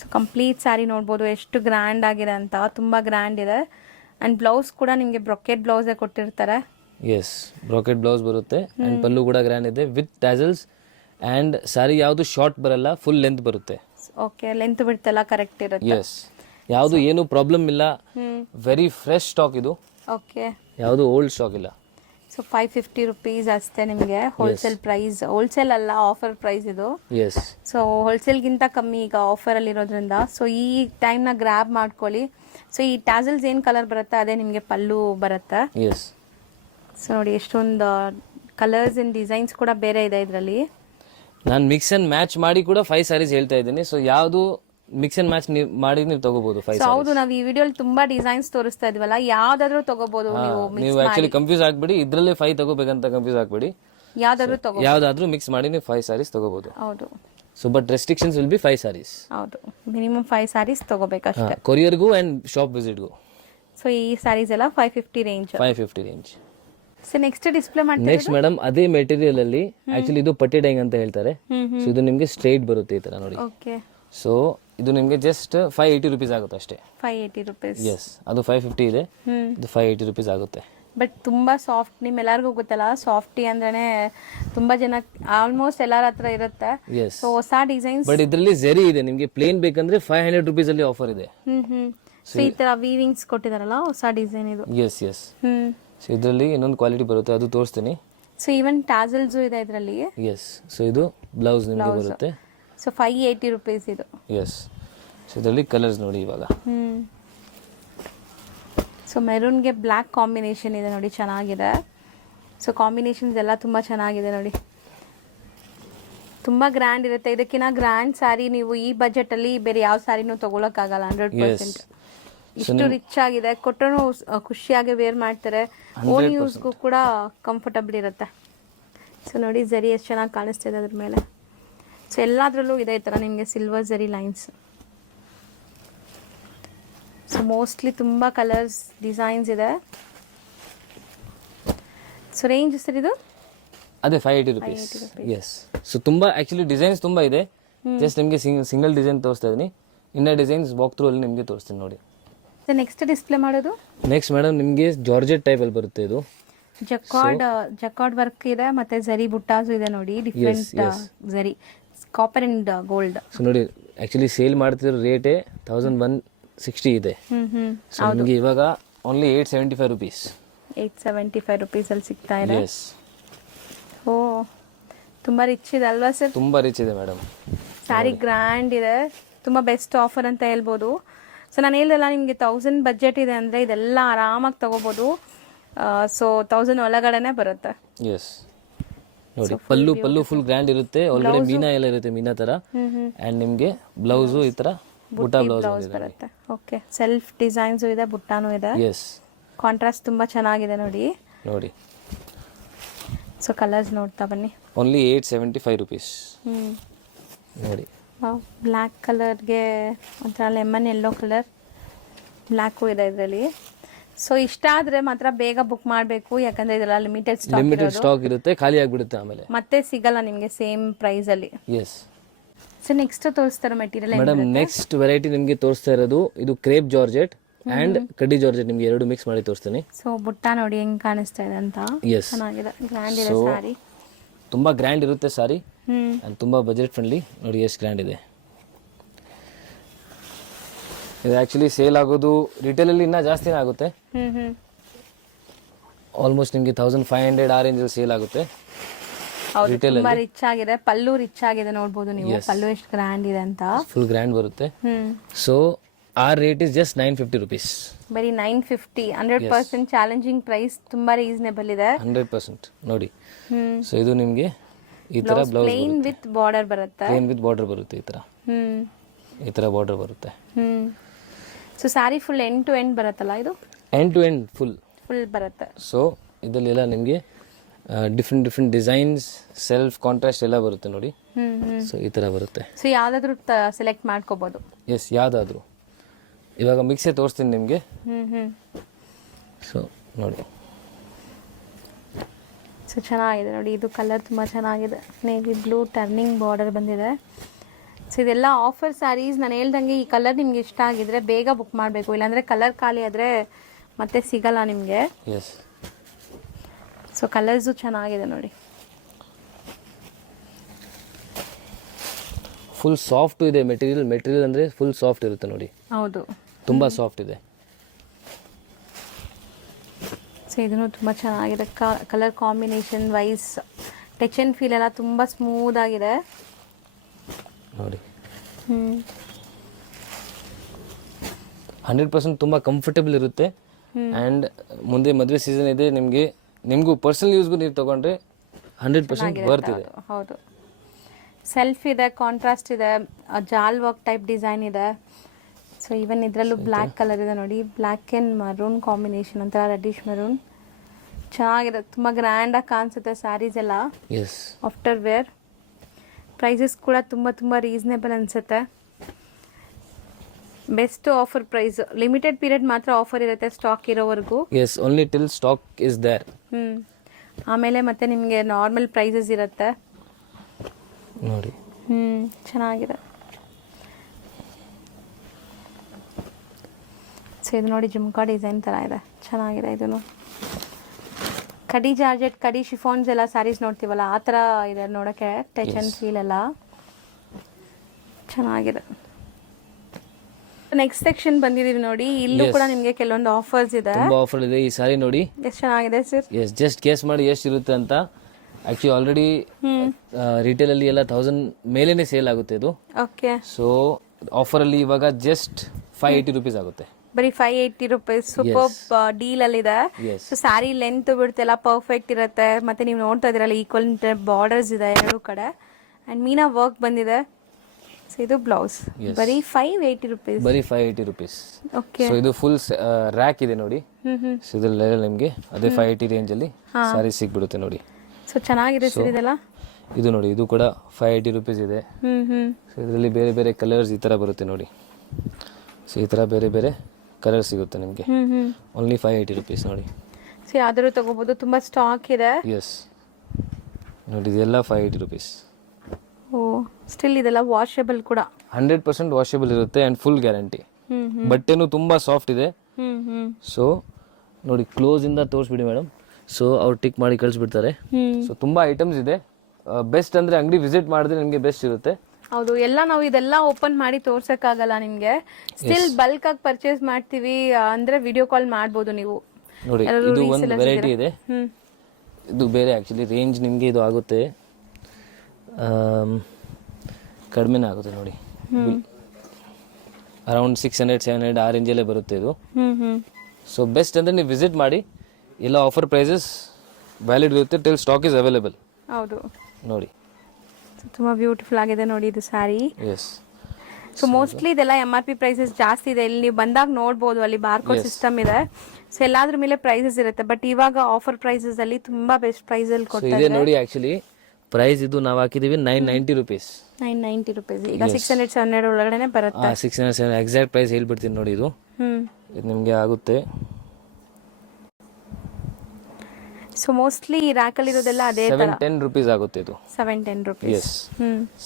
ಸೊ ಕಂಪ್ಲೀಟ್ ಸ್ಯಾರಿ ನೋಡ್ಬೋದು ಎಷ್ಟು ಗ್ರ್ಯಾಂಡ್ ಆಗಿದೆ ಅಂತ, ತುಂಬಾ ಗ್ರ್ಯಾಂಡ್ ಇದೆ. ಅಂಡ್ ಬ್ಲೌಸ್ ಕೂಡ ನಿಮಗೆ ಬ್ರೊಕೆಟ್ ಬ್ಲೌಸೇ ಕೊಟ್ಟಿರ್ತಾರೆ. ಬ್ರೊಕೆಟ್ ಬ್ಲೌಸ್ ಬರುತ್ತೆ. ಅಂಡ್ ಪಲ್ಲು ಕೂಡ ಗ್ರ್ಯಾಂಡ್ ಇದೆ ವಿತ್ ಟ್ಯಾಸಲ್ಸ್. ಅಂಡ್ ಸ್ಯಾರಿ ಯಾವುದು ಶಾರ್ಟ್ ಬರಲ್ಲ, ಫುಲ್ ಲೆಂತ್ ಬರುತ್ತೆ. ಓಕೆ, ಲೆಂತ್ ಬಿಡ್ತೆಲ್ಲ ಕರೆಕ್ಟ್ ಇರುತ್ತೆ. ಯಾವುದು ಏನು ಪ್ರಾಬ್ಲಮ್ ಇಲ್ಲ. ವೆರಿ ಫ್ರೆಶ್ ಸ್ಟಾಕ್ ಇದು. ಓಕೆ, ಯಾವುದು ಓಲ್ಡ್ ಸ್ಟಾಕ್ ಇಲ್ಲ. ಸೊ 550 ರುಪೀಸ್ ಅಷ್ಟೇ ನಿಮಗೆ ಹೋಲ್ಸೇಲ್ ಪ್ರೈಸ್. ಹೋಲ್ಸೇಲ್ ಅಲ್ಲ, ಆಫರ್ ಪ್ರೈಸ್ ಇದು. ಸೊ ಹೋಲ್ಸೇಲ್ಗಿಂತ ಕಮ್ಮಿ ಈಗ ಆಫರ್ ಅಲ್ಲಿ ಇರೋದ್ರಿಂದ. ಸೊ ಈ ಟೈಮ್ನ ಗ್ರ್ಯಾಬ್ ಮಾಡ್ಕೊಳ್ಳಿ. ಸೊ ಈ ಟ್ಯಾಸಲ್ಸ್ ಏನು ಕಲರ್ ಬರುತ್ತೆ ಅದೇ ನಿಮಗೆ ಪಲ್ಲು ಬರುತ್ತೆ. ಎಸ್. ಸೊ ನೋಡಿ ಎಷ್ಟೊಂದು ಕಲರ್ಸ್ ಅಂಡ್ ಡಿಸೈನ್ಸ್ ಕೂಡ ಬೇರೆ ಇದೆ ಇದರಲ್ಲಿ. ನಾನು ಮಿಕ್ಸ್ ಅಂಡ್ ಮ್ಯಾಚ್ ಮಾಡಿ ಕೂಡ 5 ಸ್ಯಾರೀಸ್ ಹೇಳ್ತಾ ಇದ್ದೀನಿ. ಸೊ ಯಾವುದು ಮಿಕ್ಸ್ ಅಂಡ್ ಮ್ಯಾಚ್ ಮಾಡಿ ನೀವು ತಗೋಬಹುದು 5 ಸೊ ಹೌದು, ನಾವು ಈ ವಿಡಿಯೋಲಿ ತುಂಬಾ ಡಿಸೈನ್ಸ್ ತೋರಿಸ್ತಾ ಇದೀವಲ್ಲ, ಯಾವ್ದಾದ್ರು ತಗೋಬಹುದು ನೀವು ಆಕ್ಚುಲಿ ಕನ್ಫ್ಯೂಸ್ ಆಗ್ಬೇಡಿ, ಇದ್ರಲ್ಲೇ 5 ತಗೋಬೇಕಂತ ಕನ್ಫ್ಯೂಸ್ ಆಗ್ಬೇಡಿ, ಯಾವ್ದಾದ್ರು ಮಿಕ್ಸ್ ಮಾಡಿ ನೀವು 5 ಸ್ಯಾರೀಸ್ ತಗೋಬಹುದು. ಹೌದು. So but restrictions will be 5 saris. ಹೌದು, ಮಿನಿಮಮ್ 5 ಸ್ಯಾರೀಸ್ ತಗೋಬೇಕಷ್ಟೇ, ಕೊರಿಯರ್ಗೂ ಅಂಡ್ ಶಾಪ್ ವಿಸಿಟ್ಗೂ. ಸೊ ಈ ಸ್ಯಾರೀಸ್ ಎಲ್ಲ 550 range. 550 range. So next display ಮಾಡ್ತೀವಿ. ನೆಕ್ಸ್ಟ್ ಮೇಡಮ್ ಅದೇ ಮೆಟೀರಿಯಲ್ ಅಲ್ಲಿ ಆಕ್ಚುಲಿ ಇದು ಪಟ್ಟಿ ಡೈಂಗ್ ಅಂತ ಹೇಳ್ತಾರೆ. ಸೊ ಇದು ನಿಮಗೆ ಸ್ಟ್ರೈಟ್ ಬರುತ್ತೆ ಈ ತರ ನೋಡಿ. ಓಕೆ. ಸೊ ಇದು ನಿಮಗೆ ಜಸ್ಟ್ 580 ರುಪೀಸ್ ಆಗುತ್ತೆ ಅಷ್ಟೇ. 580 ರುಪೀಸ್. ಎಸ್, ಅದು 550 ಇದೆ, ಇದು 580 ರುಪೀಸ್ ಆಗುತ್ತೆ. ಬಟ್ ತುಂಬಾ ಸಾಫ್ಟ್, ನಿಮ್ಮೆಲ್ಲರಿಗೂ ಗೊತ್ತಲ್ಲ ಸಾಫ್ಟಿ ಅಂದ್ರೇನೆ ತುಂಬಾ ಜನ ಆಲ್ಮೋಸ್ಟ್ ಎಲ್ಲರ ಹತ್ರ ಇರುತ್ತೆ. ಸೊ ಹೊಸ ಡಿಸೈನ್ಸ್. ಬಟ್ ಇದರಲ್ಲಿ ಜೆರಿ ಇದೆ, ನಿಮಗೆ ಪ್ಲೇನ್ ಬೇಕಂದ್ರೆ 500 ರುಪೀಸ್ ಅಲ್ಲಿ ಆಫರ್ ಇದೆ. ಸೊ ಈ ತರ ವೀವಿಂಗ್ಸ್ ಕೊಟ್ಟಿದಾರಲ್ಲ, ಹೊಸ ಡಿಸೈನ್ ಇದು. S S. ಸೊ ಇದರಲ್ಲಿ ಇನ್ನೊಂದು ಕ್ವಾಲಿಟಿ ಬರುತ್ತೆ, ಅದು ತೋರಿಸ್ತೀನಿ. ಸೊ ಈವನ್ ಟ್ಯಾಸಲ್ಸ್ ಇದೆ ಇದರಲ್ಲಿ. ಎಸ್. ಸೊ ಇದು ಬ್ಲೌಸ್ ನಿಮಗೆ ಬರುತ್ತೆ. ಸೊ 580 ರುಪೀಸ್ ಇದು. ಎಸ್. ಸೊ ಇದರಲ್ಲಿ ಕಲರ್ಸ್ ನೋಡಿ ಇವಾಗ. ಸೊ ಮೆರೂನ್ಗೆ ಬ್ಲ್ಯಾಕ್ ಕಾಂಬಿನೇಷನ್ ಇದೆ ನೋಡಿ, ಚೆನ್ನಾಗಿದೆ. ಸೊ ಕಾಂಬಿನೇಷನ್ಸ್ ಎಲ್ಲ ತುಂಬ ಚೆನ್ನಾಗಿದೆ ನೋಡಿ, ತುಂಬ ಗ್ರ್ಯಾಂಡ್ ಇರುತ್ತೆ. ಇದಕ್ಕಿಂತ ಗ್ರ್ಯಾಂಡ್ ಸ್ಯಾರಿ ನೀವು ಈ ಬಜೆಟಲ್ಲಿ ಬೇರೆ ಯಾವ ಸ್ಯಾರಿನೂ ತೊಗೊಳಕ್ಕಾಗಲ್ಲ. 100% ಇಷ್ಟು ರಿಚ್ ಆಗಿದೆ, ಕೊಟ್ಟರು ಖುಷಿಯಾಗಿ ವೇರ್ ಮಾಡ್ತಾರೆ, ಓನ್ ಯೂಸ್ಗೂ ಕೂಡ ಕಂಫರ್ಟಬಲ್ ಇರುತ್ತೆ. ಸೊ ನೋಡಿ ಝರಿ ಎಷ್ಟು ಚೆನ್ನಾಗಿ ಕಾಣಿಸ್ತಿದೆ ಅದ್ರ ಮೇಲೆ. ಸೊ ಎಲ್ಲದರಲ್ಲೂ ಇದೆ ಈ ಥರ ನಿಮಗೆ ಸಿಲ್ವರ್ ಝರಿ ಲೈನ್ಸ್. ಸೊ ಮೋಸ್ಟ್ಲಿ ತುಂಬ ಕಲರ್ಸ್ ಡಿಸೈನ್ಸ್ ಇದೆ. ಸೊ ರೇಂಜ್ ಸರ್ ಇದು ಅದೇ 580 ರುಪೀಸ್. ಎಸ್. ಸೊ ತುಂಬಾ ಆಕ್ಚುಲಿ ಡಿಸೈನ್ಸ್ ತುಂಬಾ ಇದೆ, ಜಸ್ಟ್ ನಿಮಗೆ ಸಿಂಗಲ್ ಡಿಸೈನ್ ತೋರಿಸ್ತಾ ಇದೀನಿ. ಇನ್ನ ಡಿಸೈನ್ಸ್ ವಾಕ್ ಥ್ರೂ ಅಲ್ಲಿ ನಿಮಗೆ ತೋರಿಸ್ತೀನಿ ನೋಡಿ. ಸೊ ನೆಕ್ಸ್ಟ್ ಡಿಸ್ಪ್ಲೇ ಮಾಡೋದು ನೆಕ್ಸ್ಟ್ ಮೇಡಮ್ ನಿಮಗೆ ಜಾರ್ಜೆಟ್ ಟೈಪ್ ಅಲ್ಲಿ ಬರುತ್ತೆ. ಇದು ಜಕಾರ್ಡ್ ವರ್ಕ್ ಇದೆ, ಮತ್ತೆ ಝರಿ ಬುಟ್ಟಾಸು ಇದೆ ನೋಡಿ, different zari, copper and gold. So ನೋಡಿ ಆಕ್ಚುಲಿ ಸೇಲ್ ಮಾಡ್ತಿರೋ ರೇಟೇ 1160 ಇದೆ. ಸೊ ನಿಮಗೆ ಇವಾಗ ಓನ್ಲಿ 875 ರುಪೀಸ್. 875 ರುಪೀಸ್ ಅಲ್ಲಿ ಸಿಗ್ತಾ ಇದೆ. ಓ ತುಂಬಾ ರಿಚ್ ಇದೆ ಅಲ್ವಾ ಸರ್? ತುಂಬಾ ರಿಚ್ ಇದೆ ಮೇಡಮ್, ಸ್ಯಾರಿ ಗ್ರ್ಯಾಂಡ್ ಇದೆ, ತುಂಬಾ ಬೆಸ್ಟ್ ಆಫರ್ ಅಂತ ಹೇಳ್ಬೋದು. ಸೊ ನಾನು ಹೇಳ್ದಲ್ಲ ನಿಮಗೆ 1000 ಬಜೆಟ್ ಇದೆ ಅಂದರೆ ಇದೆಲ್ಲ ಆರಾಮಾಗಿ ತಗೋಬೋದು. ಸೊ 1000 ಒಳಗಡೆನೆ ಬರುತ್ತೆ. ಎಸ್. ನೋಡಿ ಪಲ್ಲು ಫುಲ್ ಗ್ರ್ಯಾಂಡ್ ಇರುತ್ತೆ, ಒಳಗಡೆ ಮೀನಾ ಎಲ್ಲ ಇರುತ್ತೆ, ಮೀನಾ ತರ. ಅಂಡ್ ನಿಮಗೆ ಬ್ಲೌಸು ಈ ತರ ಬುಟ್ಟ ಬ್ಲೌಸ್ ಬರುತ್ತೆ. ಓಕೆ, ಸೆಲ್ಫ್ ಡಿಸೈನ್ಸ್ ಇದೆ, ಬುಟ್ಟಾನು ಇದೆ. ಎಸ್. ಕಾಂಟ್ರಾಸ್ಟ್ ತುಂಬಾ ಚೆನ್ನಾಗಿದೆ ನೋಡಿ. ಸೊ ಕಲರ್ಸ್ ನೋಡ್ತಾ ಬನ್ನಿ. ಓನ್ಲಿ 875 ರುಪೀಸ್ ನೋಡಿ. ಬ್ಲ್ಯಾಕ್ ಕಲರ್ಗೆ ಒಂಥರ ಲೆಮನ್ ಯೆಲ್ಲೋ ಕಲರ್, ಬ್ಲ್ಯಾಕು ಇದೆ ಇದರಲ್ಲಿ. ಸೊ ಇಷ್ಟ ಆದರೆ ಮಾತ್ರ ಬೇಗ ಬುಕ್ ಮಾಡಬೇಕು, ಯಾಕಂದ್ರೆ ಇದೆಲ್ಲ ಲಿಮಿಟೆಡ್ ಸ್ಟಾಕ್ ಇರುತ್ತೆ, ಖಾಲಿ ಆಗಿಬಿಡುತ್ತೆ ಆಮೇಲೆ ಮತ್ತೆ ಸಿಗಲ್ಲ ನಿಮಗೆ ಸೇಮ್ ಪ್ರೈಸ್ ಅಲ್ಲಿ. ಎಸ್. ಸೊ ನೆಕ್ಸ್ಟ್ ತೋರಿಸ್ತಾರೆ ಮೆಟೀರಿಯಲ್ ಮೇಡಮ್. ನೆಕ್ಸ್ಟ್ ವೆರೈಟಿ ನಿಮಗೆ ತೋರಿಸ್ತಾ ಇರೋದು ಇದು ಕ್ರೇಪ್ ಜಾರ್ಜೆಟ್ ಅಂಡ್ ಕಡ್ಡಿ ಜಾರ್ಜೆಟ್, ನಿಮಗೆ ಎರಡು ಮಿಕ್ಸ್ ಮಾಡಿ ತೋರಿಸ್ತೀನಿ. ಸೊ ಬುಟ್ಟ ನೋಡಿ ಹೆಂಗ್ ಕಾಣಿಸ್ತಾ ಇದೆ ಅಂತ. ಚೆನ್ನಾಗಿದೆ, ಗ್ರ್ಯಾಂಡ್ ಇದೆ ಸಾರಿ, ತುಂಬಾ ಗ್ರ್ಯಾಂಡ್ ಇರುತ್ತೆ ಸಾರಿ, ಅಂಡ್ ತುಂಬಾ ಬಜೆಟ್ ಫ್ರೆಂಡ್ಲಿ. ನೋಡಿ ಎಷ್ಟು ಗ್ರ್ಯಾಂಡ್ ಇದೆ. ಇದು ಆಕ್ಚುಲಿ ಸೇಲ್ ಆಗೋದು ರಿಟೇಲ್ ಅಲ್ಲಿ ಇನ್ನೂ ಜಾಸ್ತಿನೇ ಆಗುತ್ತೆ. ಆಲ್ಮೋಸ್ಟ್ ನಿಮಗೆ 1500 ಆ ರೇಂಜ್ ಅಲ್ಲಿ ಸೇಲ್ ಆಗುತ್ತೆ. ಹೌದು, ತುಂಬಾ ರಿಚ್ ಆಗಿದೆ, ಪಲ್ಲು ರಿಚ್ ಆಗಿದೆ ನೋಡಬಹುದು ನೀವು, ಪಲ್ಲು ಎಷ್ಟು ಗ್ರ್ಯಾಂಡ್ ಇದೆ ಅಂತ. ಫುಲ್ ಗ್ರ್ಯಾಂಡ್ ಬರುತ್ತೆ. So our rate is just 950 rupees. ಬರೀ 950. 100% ಚಾಲೆಂಜಿಂಗ್ ಪ್ರೈಸ್, ತುಂಬಾ ರೀಸನೇಬಲ್ ಇದೆ. 100% ನೋಡಿ. ಸೊ ಇದು ನಿಮಗೆ ಈ ತರ ಬ್ಲೌಸ್ ಪ್ಲೇನ್ ವಿತ್ ಬಾರ್ಡರ್ ಬರುತ್ತೆ. ಪ್ಲೇನ್ ವಿತ್ ಬಾರ್ಡರ್ ಬರುತ್ತೆ, ಈ ತರ ಈ ತರ ಬಾರ್ಡರ್ ಬರುತ್ತೆ. So saree full end to end ಬರುತ್ತಲ್ಲ, ಇದು ಎಂಡ್ ಟು ಎಂಡ್ ಫುಲ್ ಬರುತ್ತೆ. ಸೊ ಇದರಲ್ಲೆಲ್ಲ ನಿಮಗೆ ಡಿಫ್ರೆಂಟ್ ಡಿಸೈನ್ಸ್, ಸೆಲ್ಫ್ ಕಾಂಟ್ರಾಸ್ಟ್ ಎಲ್ಲ ಬರುತ್ತೆ ನೋಡಿ. ಸೊ ಈ ತರ ಬರುತ್ತೆ. ಸೊ ಯಾವ್ದಾದ್ರು ಸೆಲೆಕ್ಟ್ ಮಾಡ್ಕೋಬಹುದು. ಎಸ್, ಯಾವ್ದಾದ್ರು. ಇವಾಗ ಮಿಕ್ಸೇ ತೋರಿಸ್ತೀನಿ ನಿಮಗೆ. ಸೊ ನೋಡಿ, ಸೊ ಚೆನ್ನಾಗಿದೆ ನೋಡಿ, ಇದು ಕಲರ್ ತುಂಬ ಚೆನ್ನಾಗಿದೆ, ನೇವಿ ಬ್ಲೂ ಟರ್ನಿಂಗ್ ಬಾರ್ಡರ್ ಬಂದಿದೆ. ಸೊ ಇದೆಲ್ಲ ಆಫರ್ ಸ್ಯಾರೀಸ್. ನಾನು ಹೇಳ್ದಂಗೆ ಈ ಕಲರ್ ನಿಮ್ಗೆ ಇಷ್ಟ ಆಗಿದ್ರೆ ಬೇಗ ಬುಕ್ ಮಾಡಬೇಕು, ಇಲ್ಲಾಂದರೆ ಕಲರ್ ಖಾಲಿ ಆದರೆ ಮತ್ತೆ ಸಿಗಲ್ಲ ನಿಮಗೆ. ಎಸ್. ಸೊ ಕಲರ್ಸು ಚೆನ್ನಾಗಿದೆ ನೋಡಿ. ಫುಲ್ ಸಾಫ್ಟ್ ಇದೆ ಮೆಟೀರಿಯಲ್ ಅಂದರೆ ಫುಲ್ ಸಾಫ್ಟ್ ಇರುತ್ತೆ ನೋಡಿ. ಹೌದು, ತುಂಬ ಸಾಫ್ಟ್ ಇದೆ. ಸೊ ಇದನ್ನು ತುಂಬ ಚೆನ್ನಾಗಿದೆ, colour combination wise touch and feel ಎಲ್ಲ ತುಂಬ ಸ್ಮೂತ್ ಆಗಿದೆ ನೋಡಿ. 100% ತುಂಬ ಕಂಫರ್ಟಬಲ್ ಇರುತ್ತೆ. ಆ್ಯಂಡ್ ಮುಂದೆ ಮದುವೆ ಸೀಸನ್ ಇದೆ, ನಿಮಗೂ ಪರ್ಸನಲ್ ಯೂಸ್ಗೂ ನೀವು ತೊಗೊಂಡ್ರೆ 100% ವರ್ತ್ ಇದೆ. ಹೌದು, ಸೆಲ್ಫ್ ಇದೆ, ಕಾಂಟ್ರಾಸ್ಟ್ ಇದೆ, ಜಾಲ್ ವರ್ಕ್ ಟೈಪ್ ಡಿಸೈನ್ ಇದೆ. ಸೊ ಈವನ್ ಇದರಲ್ಲೂ ಬ್ಲ್ಯಾಕ್ ಕಲರ್ ಇದೆ ನೋಡಿ, ಬ್ಲ್ಯಾಕ್ ಆ್ಯಂಡ್ ಮರೂನ್ ಕಾಂಬಿನೇಷನ್, ಒಂಥರ ರೆಡ್ಡಿಶ್ ಮರೂನ್. ಚೆನ್ನಾಗಿದೆ, ತುಂಬ ಗ್ರ್ಯಾಂಡಾಗಿ ಕಾಣಿಸುತ್ತೆ ಸ್ಯಾರೀಸ್ ಎಲ್ಲ. ಎಸ್, ಆಫ್ಟರ್ ವೇರ್ ಪ್ರೈಸಸ್ ಕೂಡ ತುಂಬ ರೀಸನೇಬಲ್ ಅನಿಸುತ್ತೆ. Best offer price, limited period ಮಾತ್ರ ಆಫರ್ ಇರುತ್ತೆ ಸ್ಟಾಕ್ ಇರೋವರೆಗೂ. Yes, only till stock is there. ಆಮೇಲೆ ಮತ್ತೆ ನಿಮಗೆ ನಾರ್ಮಲ್ ಪ್ರೈಸಸ್ ಇರುತ್ತೆ ನೋಡಿ. ಚೆನ್ನಾಗಿದೆ. ಸೊ ಇದು ನೋಡಿ ಜುಮ್ಕಾ ಡಿಸೈನ್ ಥರ ಇದೆ, ಚೆನ್ನಾಗಿದೆ. ಇದನ್ನು ಕಡಿ ಜಾರ್ಜೆಟ್, ಕಡಿ ಶಿಫಾನ್ಸ್ ಎಲ್ಲ ಸ್ಯಾರೀಸ್ ನೋಡ್ತೀವಲ್ಲ ಆ ಥರ ಇದೆ ನೋಡೋಕ್ಕೆ, ಟಚ್ ಆ್ಯಂಡ್ ಫೀಲ್ ಎಲ್ಲ ಚೆನ್ನಾಗಿದೆ. ನೆಕ್ಸ್ಟ್ ಸೆಕ್ಷನ್ ಬಂದಿದೀವಿ ನೋಡಿ, ಇಲ್ಲೂ ಕೂಡ ನಿಮಗೆ ಕೆಲವೊಂದು ಆಫರ್ಸ್ ಇದೆ. ತುಂಬಾ ಆಫರ್ ಇದೆ. ಈ ಸಾರಿ ನೋಡಿ ಎಷ್ಟು ಚೆನ್ನಾಗಿದೆ ಸರ್. ಎಸ್, ಜಸ್ಟ್ ಗೆಸ್ ಮಾಡಿ ಎಷ್ಟು ಇರುತ್ತೆ ಅಂತ. ಆಕ್ಚುಲಿ ಆಲ್ರೆಡಿ ರಿಟೇಲ್ ಅಲ್ಲಿ ಎಲ್ಲ 1000 ಮೇಲೇನೆ ಸೇಲ್ ಆಗುತ್ತೆ ಇದು. ಓಕೆ. ಸೊ ಆಫರ್ ಅಲ್ಲಿ ಇವಾಗ ಜಸ್ಟ್ 580 rupees ಆಗುತ್ತೆ. ಬರೀ 580 rupees. ಸೂಪರ್ ಡೀಲ್ ಅಲ್ಲಿ ಇದೆ. ಸೊ ಸ್ಯಾರಿ ಲೆಂತ್ ಬಿಡ್ತೆಲ್ಲ ಪರ್ಫೆಕ್ಟ್ ಇರುತ್ತೆ. ಮತ್ತೆ ನೀವು ನೋಡ್ತಾ ಇದೀರಲ್ಲ ಈಕ್ವಲ್ ಬಾರ್ಡರ್ಸ್ ಇದೆ ಎರಡು ಕಡೆ, ಅಂಡ್ ಮೀನಾ ವರ್ಕ್ ಬಂದಿದೆ. ಸೊ ಇದು ಬ್ಲೌಸ್. ಬರೀ 580 rupees. ಬರೀ 580 rupees. ಓಕೆ. ಸೊ ಇದು ಫುಲ್ ರ್ಯಾಕ್ ಇದೆ ನೋಡಿ. ಸೊ ಇದೆಲ್ಲ ನಿಮಗೆ ಅದೇ 580 ರೇಂಜ್ ಅಲ್ಲಿ ಸಾರಿ ಸಿಗ್ಬಿಡುತ್ತೆ ನೋಡಿ. ಸೊ ಚೆನ್ನಾಗಿದೆ ಸರ್ ಇದೆಲ್ಲ. ಇದು ನೋಡಿ, ಇದು ಕೂಡ 580 rupees ಇದೆ. ಸೊ ಇದರಲ್ಲಿ ಬೇರೆ ಬೇರೆ ಕಲರ್ಸ್ ಈ ತರ ಬರುತ್ತೆ ನೋಡಿ. ಸೊ ಈ ತರ ಬೇರೆ ಬೇರೆ ಕಲರ್ ಸಿಗುತ್ತೆ ನಿಮಗೆ. ಓನ್ಲಿ 580 rupees ನೋಡಿ. ಸೊ ಯಾವ್ದಾದ್ರು ತಗೋಬಹುದು, ತುಂಬಾ ಸ್ಟಾಕ್ ಇದೆ. ಎಸ್ ನೋಡಿ, ಇದೆಲ್ಲ 580 rupees. ಓ, ಸ್ಟಿಲ್ ಇದೆಲ್ಲ ವಾಷಬಲ್ ಕೂಡ. 100% ವಾಷಬಲ್ ಇರುತ್ತೆ ಅಂಡ್ ಫುಲ್ ಗ್ಯಾರಂಟಿ. ಬಟ್ಟೆನೂ ತುಂಬಾ ಸಾಫ್ಟ್ ಇದೆ. ಸೊ ನೋಡಿ, ಕ್ಲೋಸ್ ಇಂದ ತೋರಿಸ್ಬಿಡಿ ಮೇಡಮ್. ಸೊ ಅವ್ರು ಟಿಕ್ ಮಾಡಿ ಕಳಿಸ್ಬಿಡ್ತಾರೆ. ಸೊ ತುಂಬಾ ಐಟಮ್ಸ್ ಇದೆ. ಬೆಸ್ಟ್ ಅಂದ್ರೆ ಅಂಗಡಿ ವಿಸಿಟ್ ಮಾಡಿದ್ರೆ ನಿಮಗೆ ಬೆಸ್ಟ್ ಇರುತ್ತೆ. ಹೌದು, ಎಲ್ಲ ನಾವು ಇದೆಲ್ಲ ಓಪನ್ ಮಾಡಿ ತೋರ್ಸಕ್ಕಾಗಲ್ಲ ನಿಮ್ಗೆ. ಸ್ಟಿಲ್ ಬಲ್ಕ್ ಆಗಿ ಪರ್ಚೇಸ್ ಮಾಡ್ತೀವಿ ಅಂದ್ರೆ ವಿಡಿಯೋ ಕಾಲ್ ಮಾಡ್ಬೋದು ನೀವು. ನೋಡಿ, ಇದು ಒಂದು ವೆರೈಟಿ ಇದೆ. ಇದು ಬೇರೆ ಆಕ್ಚುಲಿ ರೇಂಜ್ ನಿಮಗೆ ಇದು ಆಗುತ್ತೆ ಕಡಿಮೆನೇ ಆಗುತ್ತೆ ನೋಡಿ. ಅರೌಂಡ್ 600-700 ಆ ರೇಂಜಲ್ಲೇ ಬರುತ್ತೆ ಇದು. ಸೊ ಬೆಸ್ಟ್ ಅಂದರೆ ನೀವು ವಿಸಿಟ್ ಮಾಡಿ. ಎಲ್ಲ ಆಫರ್ ಪ್ರೈಸಸ್ ವ್ಯಾಲಿಡ್ ಇರುತ್ತೆ ಟಿಲ್ ಸ್ಟಾಕ್ ಇಸ್ ಅವೈಲೇಬಲ್. ಹೌದು ನೋಡಿ, ತುಂಬ ಬ್ಯೂಟಿಫುಲ್ ಆಗಿದೆ ನೋಡಿ ಇದು ಸ್ಯಾರಿ. ಎಸ್. ಸೊ ಮೋಸ್ಟ್ಲಿ ಇದೆಲ್ಲ MRP ಪ್ರೈಸಸ್ ಜಾಸ್ತಿ ಇದೆ. ಇಲ್ಲಿ ನೀವು ಬಂದಾಗ ನೋಡ್ಬೋದು, ಅಲ್ಲಿ ಬಾರ್ಕೋಡ್ ಸಿಸ್ಟಮ್ ಇದೆ. ಸೊ ಎಲ್ಲಾದ್ರ ಮೇಲೆ ಪ್ರೈಸಸ್ ಇರುತ್ತೆ. ಬಟ್ ಇವಾಗ ಆಫರ್ ಪ್ರೈಸಸ್ ಅಲ್ಲಿ ತುಂಬಾ ಬೆಸ್ಟ್ ಪ್ರೈಸ್ ಅಲ್ಲಿ ಕೊಡ್ತಾರೆ. ಇದೆ ನೋಡಿ, ಆಕ್ಚುಲಿ ಪ್ರೈಸ್ ಇದು ನಾವು ಹಾಕಿದೀವಿ 990 rupees. 990 rupees. ಈಗ 600-700 ಒಳಗಡೆನೆ ಬರುತ್ತೆ. 600-700 ಎಕ್ಸಾಕ್ಟ್ ಪ್ರೈಸ್ ಹೇಳ್ಬಿಡ್ತೀನಿ ನೋಡಿ. ಇದು ನಿಮಗೆ ಆಗುತ್ತೆ. ಸೊ ಮೋಸ್ಟ್ಲಿ ರ್ಯಾಕಲ್ಲಿ ಇರೋದೆಲ್ಲ ಅದೇ ತರ 710 rupees ಆಗುತ್ತೆ ಇದು. 710 rupees. ಎಸ್,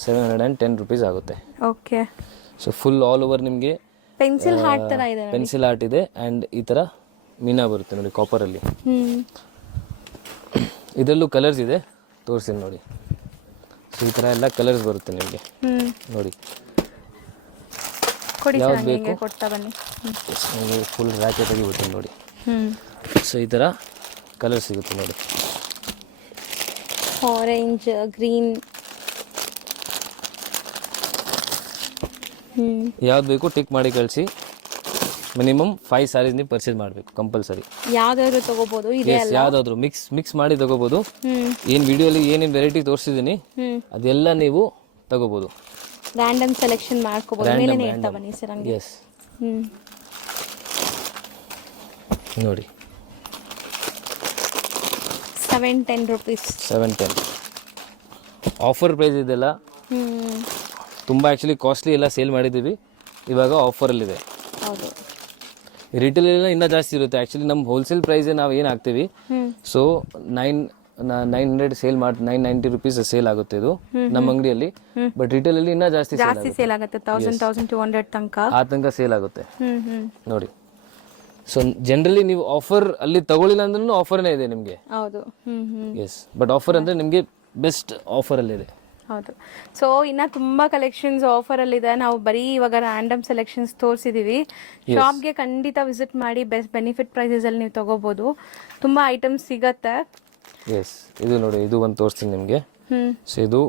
710 rupees ಆಗುತ್ತೆ. Okay. So full all over ನಿಮಗೆ ಪೆನ್ಸಿಲ್ ಹಾರ್ಟ್ ತರ ಇದೆ. ಪೆನ್ಸಿಲ್ ಆರ್ಟ್ ಇದೆ ಅಂಡ್ ಈ ತರ ಮೀನಾ ಬರುತ್ತೆ ನೋಡಿ ಕಾಪರ್ ಅಲ್ಲಿ. ಇದರಲ್ಲೂ ಕಲರ್ಸ್ ಇದೆ, ತೋರಿಸ್ತೀನಿ ನೋಡಿ. ಸೊ ಈ ತರ ಎಲ್ಲ ಕಲರ್ಸ್ ಬರುತ್ತೆ ನಿಮಗೆ ನೋಡಿ. ಯಾವ್ದು ಬೇಕು ಕೊಡ್ತಾ ಬನ್ನಿ. ನಿಮಗೆ ಫುಲ್ ರ್ಯಾಕೆ ತೆಗಿಬಿಡ್ತೀನಿ ನೋಡಿ. ಸೊ ಈ ತರ ಕಲರ್ ಸಿಗುತ್ತೆ ನೋಡಿ. ಆರೆಂಜ್, ಗ್ರೀನ್, ಯಾವ್ದು ಬೇಕು ಟಿಕ್ ಮಾಡಿ ಕಳಿಸಿ. ಮಿನಿಮಮ್ 5 sarees ನೀವು ಪರ್ಚೇಸ್ ಮಾಡಬೇಕು ಕಂಪಲ್ಸರಿ. ಯಾವ್ದಾದ್ರು ತಗೋಬಹುದು. ಯಾವ್ದಾದ್ರು ಮಿಕ್ಸ್ ಮಾಡಿ ತಗೋಬಹುದು. ಏನ್ ವಿಡಿಯೋಲಿ ಏನೇನ್ ವೆರೈಟಿ ತೋರಿಸಿದೀನಿ ಅದೆಲ್ಲ ನೀವು ತಗೋಬಹುದು. ರ್ಯಾಂಡಮ್ ಸೆಲೆಕ್ಷನ್ ಮಾಡ್ಕೋಬಹುದು. ಮೇಲೆ ಹೇಳ್ತಾ ಬನ್ನಿ ಸರ್ ಹಂಗೆ. ಎಸ್ ನೋಡಿ, 710 rupees. 710 ಆಫರ್ ಪ್ರೈಸ್ ಇದೆಲ್ಲ. ತುಂಬ ಆ್ಯಕ್ಚುಲಿ ಕಾಸ್ಟ್ಲಿ ಎಲ್ಲ ಸೇಲ್ ಮಾಡಿದ್ದೀವಿ, ಇವಾಗ ಆಫರಲ್ಲಿದೆ. ಹೌದು, ರಿಟೇಲ್ ಎಲ್ಲ ಇನ್ನೂ ಜಾಸ್ತಿ ಇರುತ್ತೆ. ಆ್ಯಕ್ಚುಲಿ ನಮ್ಮ ಹೋಲ್ಸೇಲ್ ಪ್ರೈಸೇ ನಾವು ಏನು ಹಾಕ್ತೀವಿ. ಸೊ 900 ಸೇಲ್ ಮಾಡಿ 990 rupees ಸೇಲ್ ಆಗುತ್ತೆ ಇದು ನಮ್ಮ ಅಂಗಡಿಯಲ್ಲಿ. ಬಟ್ ರಿಟೇಲ್ ಅಲ್ಲಿ ಇನ್ನೂ ಜಾಸ್ತಿ ಸೇಲ್ ಆಗುತ್ತೆ. 1000-1200 ತನಕ ಆ ತನಕ ಸೇಲ್ ಆಗುತ್ತೆ ನೋಡಿ. ಸೊ ಜನರಲಿ ನೀವು ಆಫರ್ ಅಲ್ಲಿ ತಗೊಳ್ಳಿಲ್ಲ ಅಂದ್ರೂ ಆಫರ್ನೇ ಇದೆ ನಿಮಗೆ. ಹೌದು. ಎಸ್, ಬಟ್ ಆಫರ್ ಅಂದ್ರೆ ನಿಮಗೆ ಬೆಸ್ಟ್ ಆಫರ್ ಅಲ್ಲಿ ಇದೆ. ಹೌದು. ಸೊ ಇನ್ನ ತುಂಬಾ ಕಲೆಕ್ಷನ್ಸ್ ಆಫರ್ ಅಲ್ಲಿ ಇದೆ. ನಾವು ಬರೀ ಇವಾಗ ರ್ಯಾಂಡಮ್ ಸೆಲೆಕ್ಷನ್ಸ್ ತೋರಿಸಿದೀವಿ. ಶಾಪ್ಗೆ ಖಂಡಿತ ವಿಸಿಟ್ ಮಾಡಿ. ಬೆಸ್ಟ್ ಬೆನಿಫಿಟ್ ಪ್ರೈಸಸ್ ಅಲ್ಲಿ ನೀವು ತಗೋಬಹುದು. ತುಂಬಾ ಐಟಮ್ಸ್ ಸಿಗತ್ತೆ. ಎಸ್, ಇದು ನೋಡಿ, ಇದು ಒಂದು ತೋರಿಸ್ತೀನಿ ನಿಮಗೆ. ಸೊ ಇದು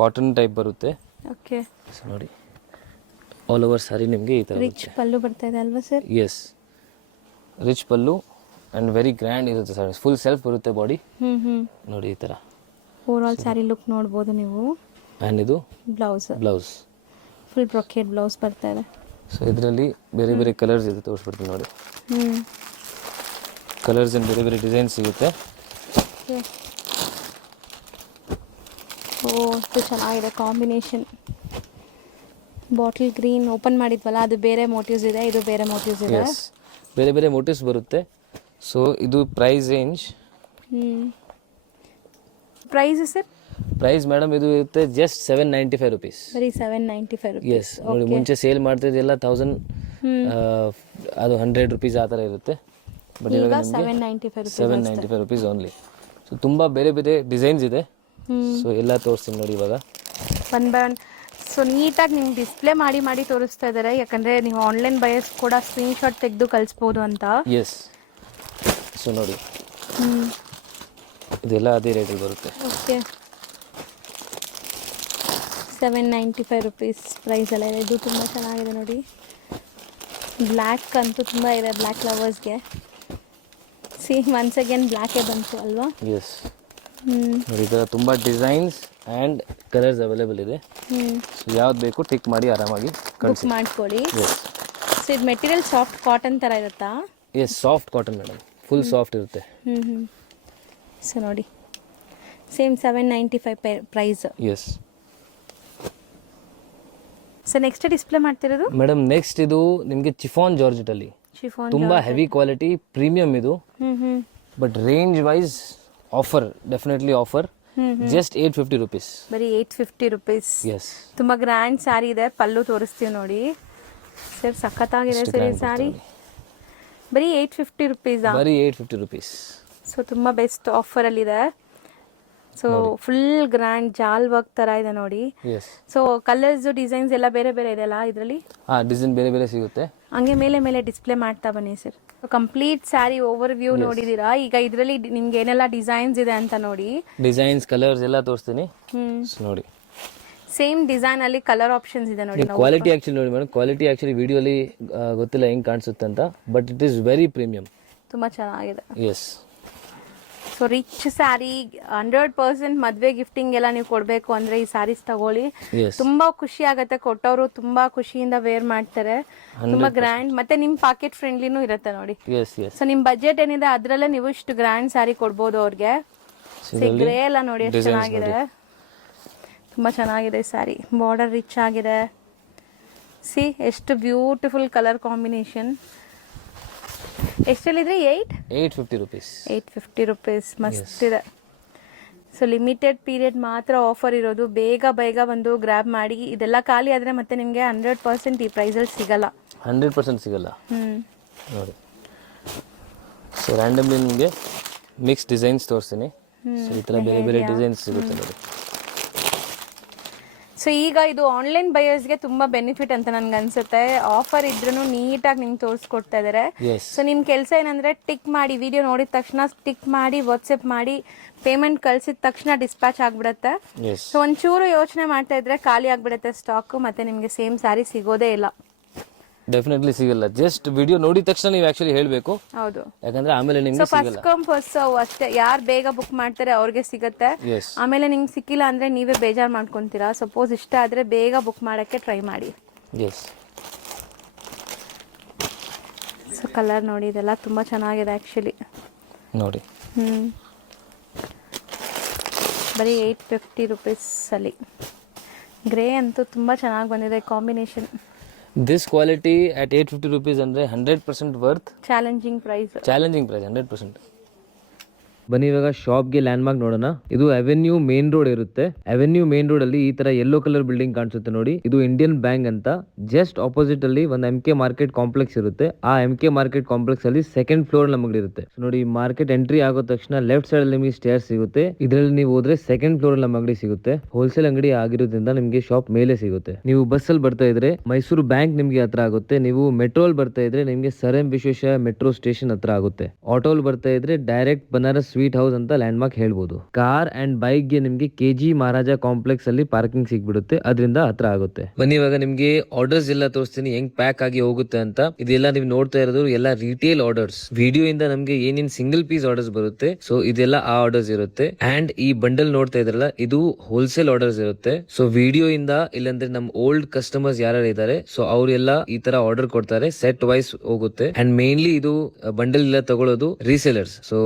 ಕಾಟನ್ ಟೈಪ್ ಬರುತ್ತೆ. ಓಕೆ. ಸೊ ನೋಡಿ, ಆಲ್ ಓವರ್ ಸಾರಿ ನಿಮಗೆ ಈ ಥರ ರಿಚ್ ಪಲ್ಲು ಬರ್ತಾ ಇದೆ ಅಲ್ವಾ sir? Yes, rich pallu and very grand ಇರುತ್ತೆ ಸರ್. ಫುಲ್ ಸೆಲ್ಫ್ ಬರುತ್ತೆ ಬಾಡಿ ನೋಡಿ ಈ ಥರ. ಓವರ್ ಆಲ್ ಸ್ಯಾರಿ ಲುಕ್ ನೋಡ್ಬೋದು ನೀವು. ಆ್ಯಂಡ್ ಇದು ಬ್ಲೌಸ್ ಫುಲ್ ಬ್ರೊಕೇಡ್ ಬ್ಲೌಸ್ ಬರ್ತಾ ಇದೆ. ಸೊ ಇದರಲ್ಲಿ ಬೇರೆ ಬೇರೆ ಕಲರ್ಸ್ ಇದೆ, ತೋರಿಸ್ಬಿಡ್ತೀನಿ ನೋಡಿ. ಕಲರ್ಸ್ ಆ್ಯಂಡ್ ಬೇರೆ ಬೇರೆ ಡಿಸೈನ್ ಸಿಗುತ್ತೆ. ಇದು ಚೆನ್ನಾಗಿದೆ ಕಾಂಬಿನೇಷನ್. ಬಾಟಲ್ ಗ್ರೀನ್ ಓಪನ್ ಮಾಡಿದ್ವಲ್ಲ, ಅದು ಬೇರೆ ಮೋಟಿವ್ಸ್ ಇದೆ, ಇದು ಬೇರೆ ಮೋಟಿವ್ಸ್ ಇದೆ. ಬೇರೆ ಬೇರೆ ಮೋಟಿವ್ಸ್ ಬರುತ್ತೆ. ಸೊ ಇದು price range. Price sir? Price madam ಇದು ಇರುತ್ತೆ ಜಸ್ಟ್ 795 ರುಪೀಸ್. ಬರೀ 795 rupees. ಎಸ್ ನೋಡಿ, ಮುಂಚೆ ಸೇಲ್ ಮಾಡ್ತಿದ್ದೆಲ್ಲ 1000 ಅದು 100 ರುಪೀಸ್ ಆ ಥರ ಇರುತ್ತೆ. ಬಟ್ ಇವಾಗ 795 ರುಪೀಸ್ ಓನ್ಲಿ. ಸೊ ತುಂಬ ಬೇರೆ ಬೇರೆ ಡಿಸೈನ್ಸ್ ಇದೆ. ಸೊ ಎಲ್ಲ ತೋರಿಸ್ತೀನಿ ನೋಡಿ ಇವಾಗ ಒನ್ ಬೈ ಒನ್. ಸೊ ನೀಟಾಗಿ ನಿಮ್ಗೆ ಡಿಸ್ಪ್ಲೇ ಮಾಡಿ ಮಾಡಿ ತೋರಿಸ್ತಾ ಇದ್ದಾರೆ, ಯಾಕಂದರೆ ನೀವು ಆನ್ಲೈನ್ ಬಯರ್ಸ್ ಕೂಡ ಸ್ಕ್ರೀನ್ಶಾಟ್ ತೆಗೆದು ಕಳಿಸ್ಬೋದು ಅಂತ. ಎಸ್. ಸೊ ನೋಡಿ ಇದೆಲ್ಲ ಅದೇ ರೇಟಲ್ಲಿ ಬರುತ್ತೆ. ಓಕೆ, 795 rupees ಪ್ರೈಸ್ ಎಲ್ಲ ಇದೆ. ಇದು ತುಂಬ ಚೆನ್ನಾಗಿದೆ ನೋಡಿ. ಬ್ಲ್ಯಾಕ್ ಅಂತೂ ತುಂಬ ಇದೆ ಬ್ಲ್ಯಾಕ್ ಲವರ್ಸ್ಗೆ. ಸಿ ಒನ್ಸ್ ಅಗೇನ್ ಬ್ಲ್ಯಾಕೇ ಬಂತು ಅಲ್ವಾ? ಎಸ್ ನೋಡಿ, ಈ ಥರ ತುಂಬ ಡಿಸೈನ್ಸ್ ಆ್ಯಂಡ್ ಕಲರ್ಸ್ ಅವೈಲೇಬಲ್ ಇದೆ. ಸೊ ಯಾವ್ದು ಬೇಕು ಟಿಕ್ ಮಾಡಿ ಆರಾಮಾಗಿ ಬುಕ್ ಮಾಡ್ಕೊಳ್ಳಿ. ಸೊ ಇದು ಮೆಟೀರಿಯಲ್ ಸಾಫ್ಟ್ ಕಾಟನ್ ಥರ ಇರುತ್ತಾ? Yes, soft cotton madam, full soft ಇರುತ್ತೆ. ಸೊ ನೋಡಿ, same 795 price. Yes. So next display ಮಾಡ್ತಿರೋದು ಮೇಡಮ್, ನೆಕ್ಸ್ಟ್ ಇದು ನಿಮಗೆ ಚಿಫಾನ್ ಜಾರ್ಜೆಟಲ್ಲಿ ಶಿಫಾನ್, ತುಂಬ ಹೆವಿ ಕ್ವಾಲಿಟಿ ಪ್ರೀಮಿಯಂ ಇದು. But range wise offer, definitely offer. Just 850 rupees. ಬರೀ 850 rupees. ಎಸ್, ತುಂಬ ಗ್ರ್ಯಾಂಡ್ ಸ್ಯಾರಿ ಇದೆ. ಪಲ್ಲು ತೋರಿಸ್ತೀವಿ ನೋಡಿ ಸರ್, ಸಖತ್ತಾಗಿದೆ ಸರ್ ಈ ಸ್ಯಾರಿ. ಬರೀ 850 rupees. ಬರೀ 850 ರುಪೀಸ್. ಸೊ ತುಂಬ ಬೆಸ್ಟ್ ಆಫರಲ್ಲಿದೆ. ಸೊ ಫುಲ್ ಗ್ರ್ಯಾಂಡ್ ಜಾಲ್ ವರ್ಕ್ ಥರ ಇದೆ ನೋಡಿ. ಎಸ್. ಸೊ ಕಲರ್ಸ್ ಡಿಸೈನ್ಸ್ ಎಲ್ಲ ಬೇರೆ ಬೇರೆ ಇದೆಯಲ್ಲ ಇದರಲ್ಲಿ? ಹಾಂ, ಡಿಸೈನ್ ಬೇರೆ ಬೇರೆ ಸಿಗುತ್ತೆ. ಹಂಗೆ ಮೇಲೆ ಮೇಲೆ ಡಿಸ್ಪ್ಲೇ ಮಾಡ್ತಾ ಬನ್ನಿ sir. Complete sari overview ನೋಡಿದೀರಾ. ಈಗ ಇದರಲ್ಲಿ ನಿಮ್ಗೆ ಏನೆಲ್ಲ ಡಿಸೈನ್ಸ್ ಇದೆ ಅಂತ ನೋಡಿ. ಡಿಸೈನ್ಸ್, ಕಲರ್ಸ್ ಎಲ್ಲ ತೋರಿಸ್ತೀನಿ ನೋಡಿ. ಸೇಮ್ ಡಿಸೈನ್ ಅಲ್ಲಿ ಕಲರ್ ಆಪ್ಷನ್ಸ್ ಇದೆ ನೋಡಿ. ಕ್ವಾಲಿಟಿ ಆಕ್ಚುಲಿ ನೋಡಿ ಮೇಡಮ್, ಕ್ವಾಲಿಟಿ ಆಕ್ಚುಲಿ ವಿಡಿಯೋಲಿ ಗೊತ್ತಿಲ್ಲ ಹೆಂಗ್ ಕಾಣಿಸುತ್ತೆ ಅಂತ, but it is very premium. ತುಂಬಾ ಚೆನ್ನಾಗಿದೆ. ಎಸ್. ಸೊ ರಿಚ್ ಸ್ಯಾರಿ 100% ಮದ್ವೆ ಗಿಫ್ಟಿಂಗ್ ಎಲ್ಲ ನೀವು ಕೊಡ್ಬೇಕು ಅಂದ್ರೆ ಈ ಸ್ಯಾರೀಸ್ ತಗೊಳ್ಳಿ. ತುಂಬಾ ಖುಷಿ ಆಗತ್ತೆ, ಕೊಟ್ಟವರು ತುಂಬಾ ಖುಷಿಯಿಂದ ವೇರ್ ಮಾಡ್ತಾರೆ. ತುಂಬಾ ಗ್ರ್ಯಾಂಡ್, ಮತ್ತೆ ನಿಮ್ ಪಾಕೆಟ್ ಫ್ರೆಂಡ್ಲಿನೂ ಇರುತ್ತೆ ನೋಡಿ. ಸೊ ನಿಮ್ ಬಜೆಟ್ ಏನಿದೆ ಅದ್ರಲ್ಲೇ ನೀವು ಇಷ್ಟು ಗ್ರ್ಯಾಂಡ್ ಸ್ಯಾರಿ ಕೊಡ್ಬೋದು ಅವ್ರಿಗೆ. ಗ್ರೇ ಎಲ್ಲ ನೋಡಿ ಎಷ್ಟು ಚೆನ್ನಾಗಿದೆ, ತುಂಬಾ ಚೆನ್ನಾಗಿದೆ ಸ್ಯಾರಿ. ಬಾರ್ಡರ್ ರಿಚ್ ಆಗಿದೆ. ಸಿ ಎಷ್ಟು ಬ್ಯೂಟಿಫುಲ್ ಕಲರ್ ಕಾಂಬಿನೇಷನ್. ಎಷ್ಟಲ್ಲಿದ್ರೆ 850 ರುಪೀಸ್. 850 rupees. ಮಸ್ತ್ ಇದೆ. ಸೊ ಲಿಮಿಟೆಡ್ ಪೀರಿಯಡ್ ಮಾತ್ರ ಆಫರ್ ಇರೋದು. ಬೇಗ ಬೇಗ ಬಂದು ಗ್ರ್ಯಾಬ್ ಮಾಡಿ. ಇದೆಲ್ಲ ಖಾಲಿ ಆದರೆ ಮತ್ತೆ ನಿಮಗೆ 100% ಈ ಪ್ರೈಸಲ್ಲಿ ಸಿಗಲ್ಲ. 100% ಸಿಗಲ್ಲ ನೋಡಿ. ಸೊ ರ್ಯಾಂಡಮ್ಲಿ ನಿಮಗೆ ಮಿಕ್ಸ್ ಡಿಸೈನ್ಸ್ ತೋರಿಸ್ತೀನಿ. ಸೊ ಈ ಥರ ಬೇರೆ ಬೇರೆ ಡಿಸೈನ್ಸ್ ಸಿಗುತ್ತೆ ನೋಡಿ. ಸೊ ಈಗ ಇದು ಆನ್ಲೈನ್ ಬಯರ್ಸ್ಗೆ ತುಂಬಾ ಬೆನಿಫಿಟ್ ಅಂತ ನನ್ಗೆ ಅನ್ಸುತ್ತೆ. ಆಫರ್ ಇದ್ರೂ ನೀಟಾಗಿ ನಿಮ್ಗೆ ತೋರಿಸ್ಕೊಡ್ತಾ ಇದಾರೆ. ಸೊ ನಿಮ್ ಕೆಲಸ ಏನಂದ್ರೆ ಟಿಕ್ ಮಾಡಿ, ವಿಡಿಯೋ ನೋಡಿದ ತಕ್ಷಣ ಟಿಕ್ ಮಾಡಿ, ವಾಟ್ಸ್ಆಪ್ ಮಾಡಿ, ಪೇಮೆಂಟ್ ಕಳ್ಸಿದ ತಕ್ಷಣ ಡಿಸ್ಪ್ಯಾಚ್ ಆಗ್ಬಿಡತ್ತೆ. ಸೊ ಒಂಚೂರು ಯೋಚನೆ ಮಾಡ್ತಾ ಇದ್ರೆ ಖಾಲಿ ಆಗ್ಬಿಡತ್ತೆ ಸ್ಟಾಕ್, ಮತ್ತೆ ನಿಮ್ಗೆ ಸೇಮ್ ಸ್ಯಾರಿ ಸಿಗೋದೇ ಇಲ್ಲ. ಡೆಫಿನೆಟ್ಲಿ ಸಿಗಲ್ಲ. ಜಸ್ಟ್ ವಿಡಿಯೋ ನೋಡಿದ ತಕ್ಷಣ ನೀವು ಆಕ್ಚುಲಿ ಹೇಳಬೇಕು. ಹೌದು, ಯಾಕಂದ್ರೆ ಆಮೇಲೆ ನಿಮ್ಗೆ ಫಸ್ಟ್ ಕಮ್ ಫಸ್ಟ್ ಸರ್ವ್ ಅಷ್ಟೇ. ಯಾರು ಬೇಗ ಬುಕ್ ಮಾಡ್ತಾರೆ ಅವ್ರಿಗೆ ಸಿಗುತ್ತೆ. ಆಮೇಲೆ ನಿಮ್ಗೆ ಸಿಕ್ಕಿಲ್ಲ ಅಂದ್ರೆ ನೀವೇ ಬೇಜಾರು ಮಾಡ್ಕೊಂತೀರಾ. ಸಪೋಸ್ ಇಷ್ಟ ಆದ್ರೆ ಬೇಗ ಬುಕ್ ಮಾಡಕ್ಕೆ ಟ್ರೈ ಮಾಡಿ. ಸೊ ಕಲರ್ ನೋಡಿ, ಇದೆಲ್ಲ ತುಂಬಾ ಚೆನ್ನಾಗಿದೆ ಆಕ್ಚುಲಿ ನೋಡಿ. ಬರೀ 850 rupees ಅಲ್ಲಿ. ಗ್ರೇ ಅಂತೂ ತುಂಬಾ ಚೆನ್ನಾಗಿ ಬಂದಿದೆ combination. This quality at 850 rupees ಅಂದರೆ 100% ವರ್ತ್. Challenging price 100%. ಬನ್ನಿ ಇವಾಗ ಶಾಪ್ಗೆ ಲ್ಯಾಂಡ್ ಮಾರ್ಕ್ ನೋಡೋಣ. ಇದು ಅವೆನ್ಯೂ ಮೇನ್ ರೋಡ್ ಇರುತ್ತೆ. ಅವೆನ್ಯೂ ಮೇನ್ ರೋಡ್ ಅಲ್ಲಿ ಈ ತರ ಯೆಲ್ಲೋ ಕಲರ್ ಬಿಲ್ಡಿಂಗ್ ಕಾಣಿಸುತ್ತೆ ನೋಡಿ. ಇದು ಇಂಡಿಯನ್ ಬ್ಯಾಂಕ್ ಅಂತ. ಜಸ್ಟ್ ಆಪೋಸಿಟ್ ಅಲ್ಲಿ ಒಂದು MK ಮಾರ್ಕೆಟ್ ಕಾಂಪ್ಲೆಕ್ಸ್ ಇರುತ್ತೆ. ಆ MK ಮಾರ್ಕೆಟ್ ಕಾಂಪ್ಲೆಕ್ಸ್ ಅಲ್ಲಿ ಸೆಕೆಂಡ್ ಫ್ಲೋರ್ ನಮಗೆ ಇರುತ್ತೆ. ನೋಡಿ, ಮಾರ್ಕೆಟ್ ಎಂಟ್ರಿ ಆಗೋ ತಕ್ಷಣ ಲೆಫ್ಟ್ ಸೈಡ್ ಅಲ್ಲಿ ನಿಮಗೆ ಸ್ಟೇರ್ ಸಿಗುತ್ತೆ. ಇದರಲ್ಲಿ ನೀವು ಹೋದ್ರೆ ಸೆಕೆಂಡ್ ಫ್ಲೋರ್ ಅಲ್ಲಿ ನಮ್ಮ ಅಂಗಡಿ ಸಿಗುತ್ತೆ. ಹೋಲ್ಸೇಲ್ ಅಂಗಡಿ ಆಗಿರೋದ್ರಿಂದ ನಿಮಗೆ ಶಾಪ್ ಮೇಲೆ ಸಿಗುತ್ತೆ. ನೀವು ಬಸ್ ಅಲ್ಲಿ ಬರ್ತಾ ಇದ್ರೆ ಮೈಸೂರು ಬ್ಯಾಂಕ್ ನಿಮ್ಗೆ ಹತ್ರ ಆಗುತ್ತೆ. ನೀವು ಮೆಟ್ರೋಲ್ ಬರ್ತಾ ಇದ್ರೆ ನಿಮ್ಗೆ sir M Visvesvaraya metro station ಹತ್ರ ಆಗುತ್ತೆ. ಆಟೋಲ್ ಬರ್ತಾ ಇದ್ರೆ ಡೈರೆಕ್ಟ್ ಬನಾರಸ್ ಸ್ವೀಟ್ ಹೌಸ್ ಅಂತ ಲ್ಯಾಂಡ್ ಮಾರ್ಕ್ ಹೇಳ್ಬೋದು. ಕಾರ್ ಅಂಡ್ ಬೈಕ್ ಗೆ ನಿಮ್ಗೆ ಕೆಜಿ ಮಹಾರಾಜ ಕಾಂಪ್ಲೆಕ್ಸ್ ಅಲ್ಲಿ ಪಾರ್ಕಿಂಗ್ ಸಿಗ್ಬಿಡುತ್ತೆ, ಅದರಿಂದ ಹತ್ರ ಆಗುತ್ತೆ. ಬನ್ನಿ ಇವಾಗ ನಿಮ್ಗೆ ಆರ್ಡರ್ಸ್ ಎಲ್ಲ ತೋರಿಸ್ತೀನಿ ಹೆಂಗ್ ಪ್ಯಾಕ್ ಆಗಿ ಹೋಗುತ್ತೆ ಅಂತ. ಇದೆಲ್ಲ ನೀವು ನೋಡ್ತಾ ಇರೋದು ಎಲ್ಲ ರಿಟೇಲ್ ಆರ್ಡರ್ಸ್. ವಿಡಿಯೋ ಇಂದ ನಮ್ಗೆ ಏನೇನ್ ಸಿಂಗಲ್ ಪೀಸ್ ಆರ್ಡರ್ಸ್ ಬರುತ್ತೆ, ಸೊ ಇದೆಲ್ಲ ಆ ಆರ್ಡರ್ಸ್ ಇರುತ್ತೆ. ಅಂಡ್ ಈ ಬಂಡಲ್ ನೋಡ್ತಾ ಇದ್ರಲ್ಲ, ಇದು ಹೋಲ್ಸೇಲ್ ಆರ್ಡರ್ಸ್ ಇರುತ್ತೆ. ಸೊ ವಿಡಿಯೋ ಇಂದ ಇಲ್ಲಾಂದ್ರೆ ನಮ್ ಓಲ್ಡ್ ಕಸ್ಟಮರ್ಸ್ ಯಾರು ಇದಾರೆ, ಸೊ ಅವರೆಲ್ಲ ಈ ತರ ಆರ್ಡರ್ ಕೊಡ್ತಾರೆ, ಸೆಟ್ ವೈಸ್ ಹೋಗುತ್ತೆ. ಅಂಡ್ ಮೇನ್ಲಿ ಇದು ಬಂಡಲ್ ಎಲ್ಲ ತಗೊಳ್ಳೋದು ರೀಸೇಲರ್ಸ್. ಸೊ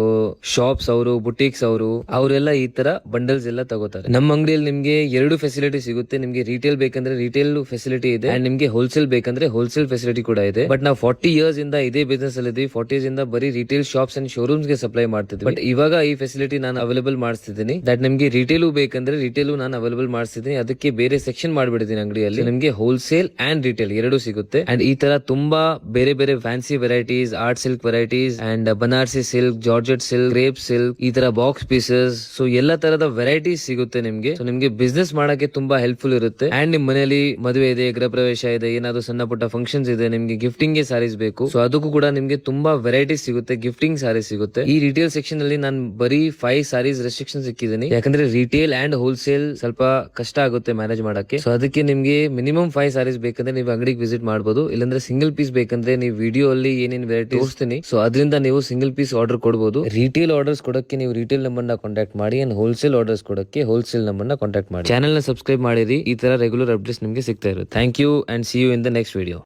ಶಾಪ್ಸ್ ಅವರು, ಬುಟೀಕ್ಸ್ ಅವರು, ಅವರೆಲ್ಲ ಈ ತರ ಬಂಡಲ್ಸ್ ಎಲ್ಲ ತಗೋತಾರೆ. ನಮ್ಮ ಅಂಗಡಿಯಲ್ಲಿ ನಿಮ್ಗೆ 2 ಫೆಸಿಲಿಟಿ ಸಿಗುತ್ತೆ. ನಿಮ್ಗೆ ರಿಟೇಲ್ ಬೇಕಂದ್ರೆ ರಿಟೇಲ್ ಫೆಸಿಲಿಟಿ ಇದೆ, ಅಂಡ್ ನಿಮ್ಗೆ ಹೋಲ್ಸೇಲ್ ಬೇಕಂದ್ರೆ ಹೋಲ್ಸೇಲ್ ಫೆಸಿಲಿಟಿ ಕೂಡ ಇದೆ. ಬಟ್ ನಾವು 40 ಇಯರ್ಸ್ ಇಂದ ಇದೇ ಬಿಸ್ನೆಸ್ ಅಲ್ಲಿ ಇದ್ವಿ. 40 ಇಯರ್ಸ್ ಇಂದ ಬರೀ ರಿಟೇಲ್ ಶಾಪ್ಸ್ ಅಂಡ್ ಶೋರೂಮ್ಸ್ ಗೆ ಸಪ್ಲೈ ಮಾಡ್ತಿದ್ವಿ. ಬಟ್ ಇವಾಗ ಈ ಫೆಸಿಲಿಟಿ ನಾನು ಅವೈಲೇಬಲ್ ಮಾಡಿಸ್ತಿದ್ದೀನಿ. ದಟ್ ನಿಮ್ಗೆ ರಿಟೇಲು ಬೇಕಂದ್ರೆ ರಿಟೇಲು ನಾನು ಅವೈಲೇಬಲ್ ಮಾಡಿಸ್ತಿದ್ದೀನಿ. ಅದಕ್ಕೆ ಬೇರೆ ಸೆಕ್ಷನ್ ಮಾಡ್ಬಿಡ್ತೀನಿ ಅಂಗಡಿಯಲ್ಲಿ. ನಿಮ್ಗೆ ಹೋಲ್ಸೇಲ್ ಅಂಡ್ ರಿಟೇಲ್ 2 ಸಿಗುತ್ತೆ. ಅಂಡ್ ಈ ತರ ತುಂಬಾ ಬೇರೆ ಬೇರೆ fancy varieties, art silk varieties, and Banarasi silk, georgette silk, crepe silk, ಈ ತರ ಬಾಕ್ಸ್ ಪೀಸಸ್, ಸೊ ಎಲ್ಲ ತರದ ವೆರೈಟೀಸ್ ಸಿಗುತ್ತೆ ನಿಮ್ಗೆ. ಸೊ ನಿಮ್ಗೆ ಬಿಸ್ನೆಸ್ ಮಾಡಕ್ಕೆ ತುಂಬಾ ಹೆಲ್ಪ್ಫುಲ್ ಇರುತ್ತೆ. ಅಂಡ್ ನಿಮ್ ಮನೆಯಲ್ಲಿ ಮದುವೆ ಇದೆ, ಗೃಹ ಪ್ರವೇಶ ಇದೆ, ಏನಾದ್ರು ಸಣ್ಣ ಪುಟ್ಟ ಫಂಕ್ಷನ್ಸ್ ಇದೆ, ನಿಮ್ಗೆ ಗಿಫ್ಟಿಂಗ್ ಗೆ ಸಾರೀಸ್ ಬೇಕು, ಸೊ ಅದಕ್ಕೂ ಕೂಡ ನಿಮ್ಗೆ ತುಂಬಾ ವೆರೈಟೀಸ್ ಸಿಗುತ್ತೆ, ಗಿಫ್ಟಿಂಗ್ ಸಾರೀಸ್ ಸಿಗುತ್ತೆ. ಈ ರಿಟೇಲ್ ಸೆಕ್ಷನ್ ಅಲ್ಲಿ ನಾನು ಬರೀ 5 ಸಾರೀಸ್ ರೆಸ್ಟ್ರಿಕ್ಷನ್ ಸಿಕ್ಕಿದ್ದೀನಿ, ಯಾಕಂದ್ರೆ ರಿಟೇಲ್ ಅಂಡ್ ಹೋಲ್ಸೇಲ್ ಸ್ವಲ್ಪ ಕಷ್ಟ ಆಗುತ್ತೆ ಮ್ಯಾನೇಜ್ ಮಾಡಕ್ಕೆ. ಸೊ ಅದಕ್ಕೆ ನಿಮ್ಗೆ ಮಿನಿಮಮ್ 5 ಸಾರೀಸ್ ಬೇಕಂದ್ರೆ ನೀವು ಅಂಗಡಿಗೆ ವಿಸಿಟ್ ಮಾಡಬಹುದು. ಇಲ್ಲಾಂದ್ರೆ ಸಿಂಗಲ್ ಪೀಸ್ ಬೇಕಂದ್ರೆ ನೀವು ವಿಡಿಯೋ ಅಲ್ಲಿ ಏನೇನ್ ವೆರೈಟಿ ತೋರಿಸ್ತೀನಿ, ಸೊ ಅದರಿಂದ ನೀವು ಸಿಂಗಲ್ ಪೀಸ್ ಆರ್ಡರ್ ಕೊಡಬಹುದು. ರಿಟೇಲ್ ಆರ್ಡರ್ಸ್ ಕೊಡಕ್ಕೆ ನೀವು ರಿಟೇಲ್ ನಂಬರ್ ನ ಕಾಂಟ್ಯಾಕ್ಟ್ ಮಾಡಿ, ಅಂಡ್ ಹೋಲ್ಸೇಲ್ ಆರ್ಡರ್ಸ್ ಕೊಡಕ್ಕೆ ಹೋಲ್ಸೇಲ್ ನಂಬರ್ ನ ಕಾಂಟ್ಯಾಕ್ಟ್ ಮಾಡಿ. ಚಾನಲ್ ನ ಸಬ್ಸ್ಕ್ರೈಬ್ ಮಾಡಿರಿ, ಈ ತರ ರೆಗ್ಯುಲರ್ ಅಪ್ಡೇಟ್ಸ್ ನಿಮ್ಗೆ ಸಿಗ್ತಾ ಇರುತ್ತೆ. Thank you and see you in the next video.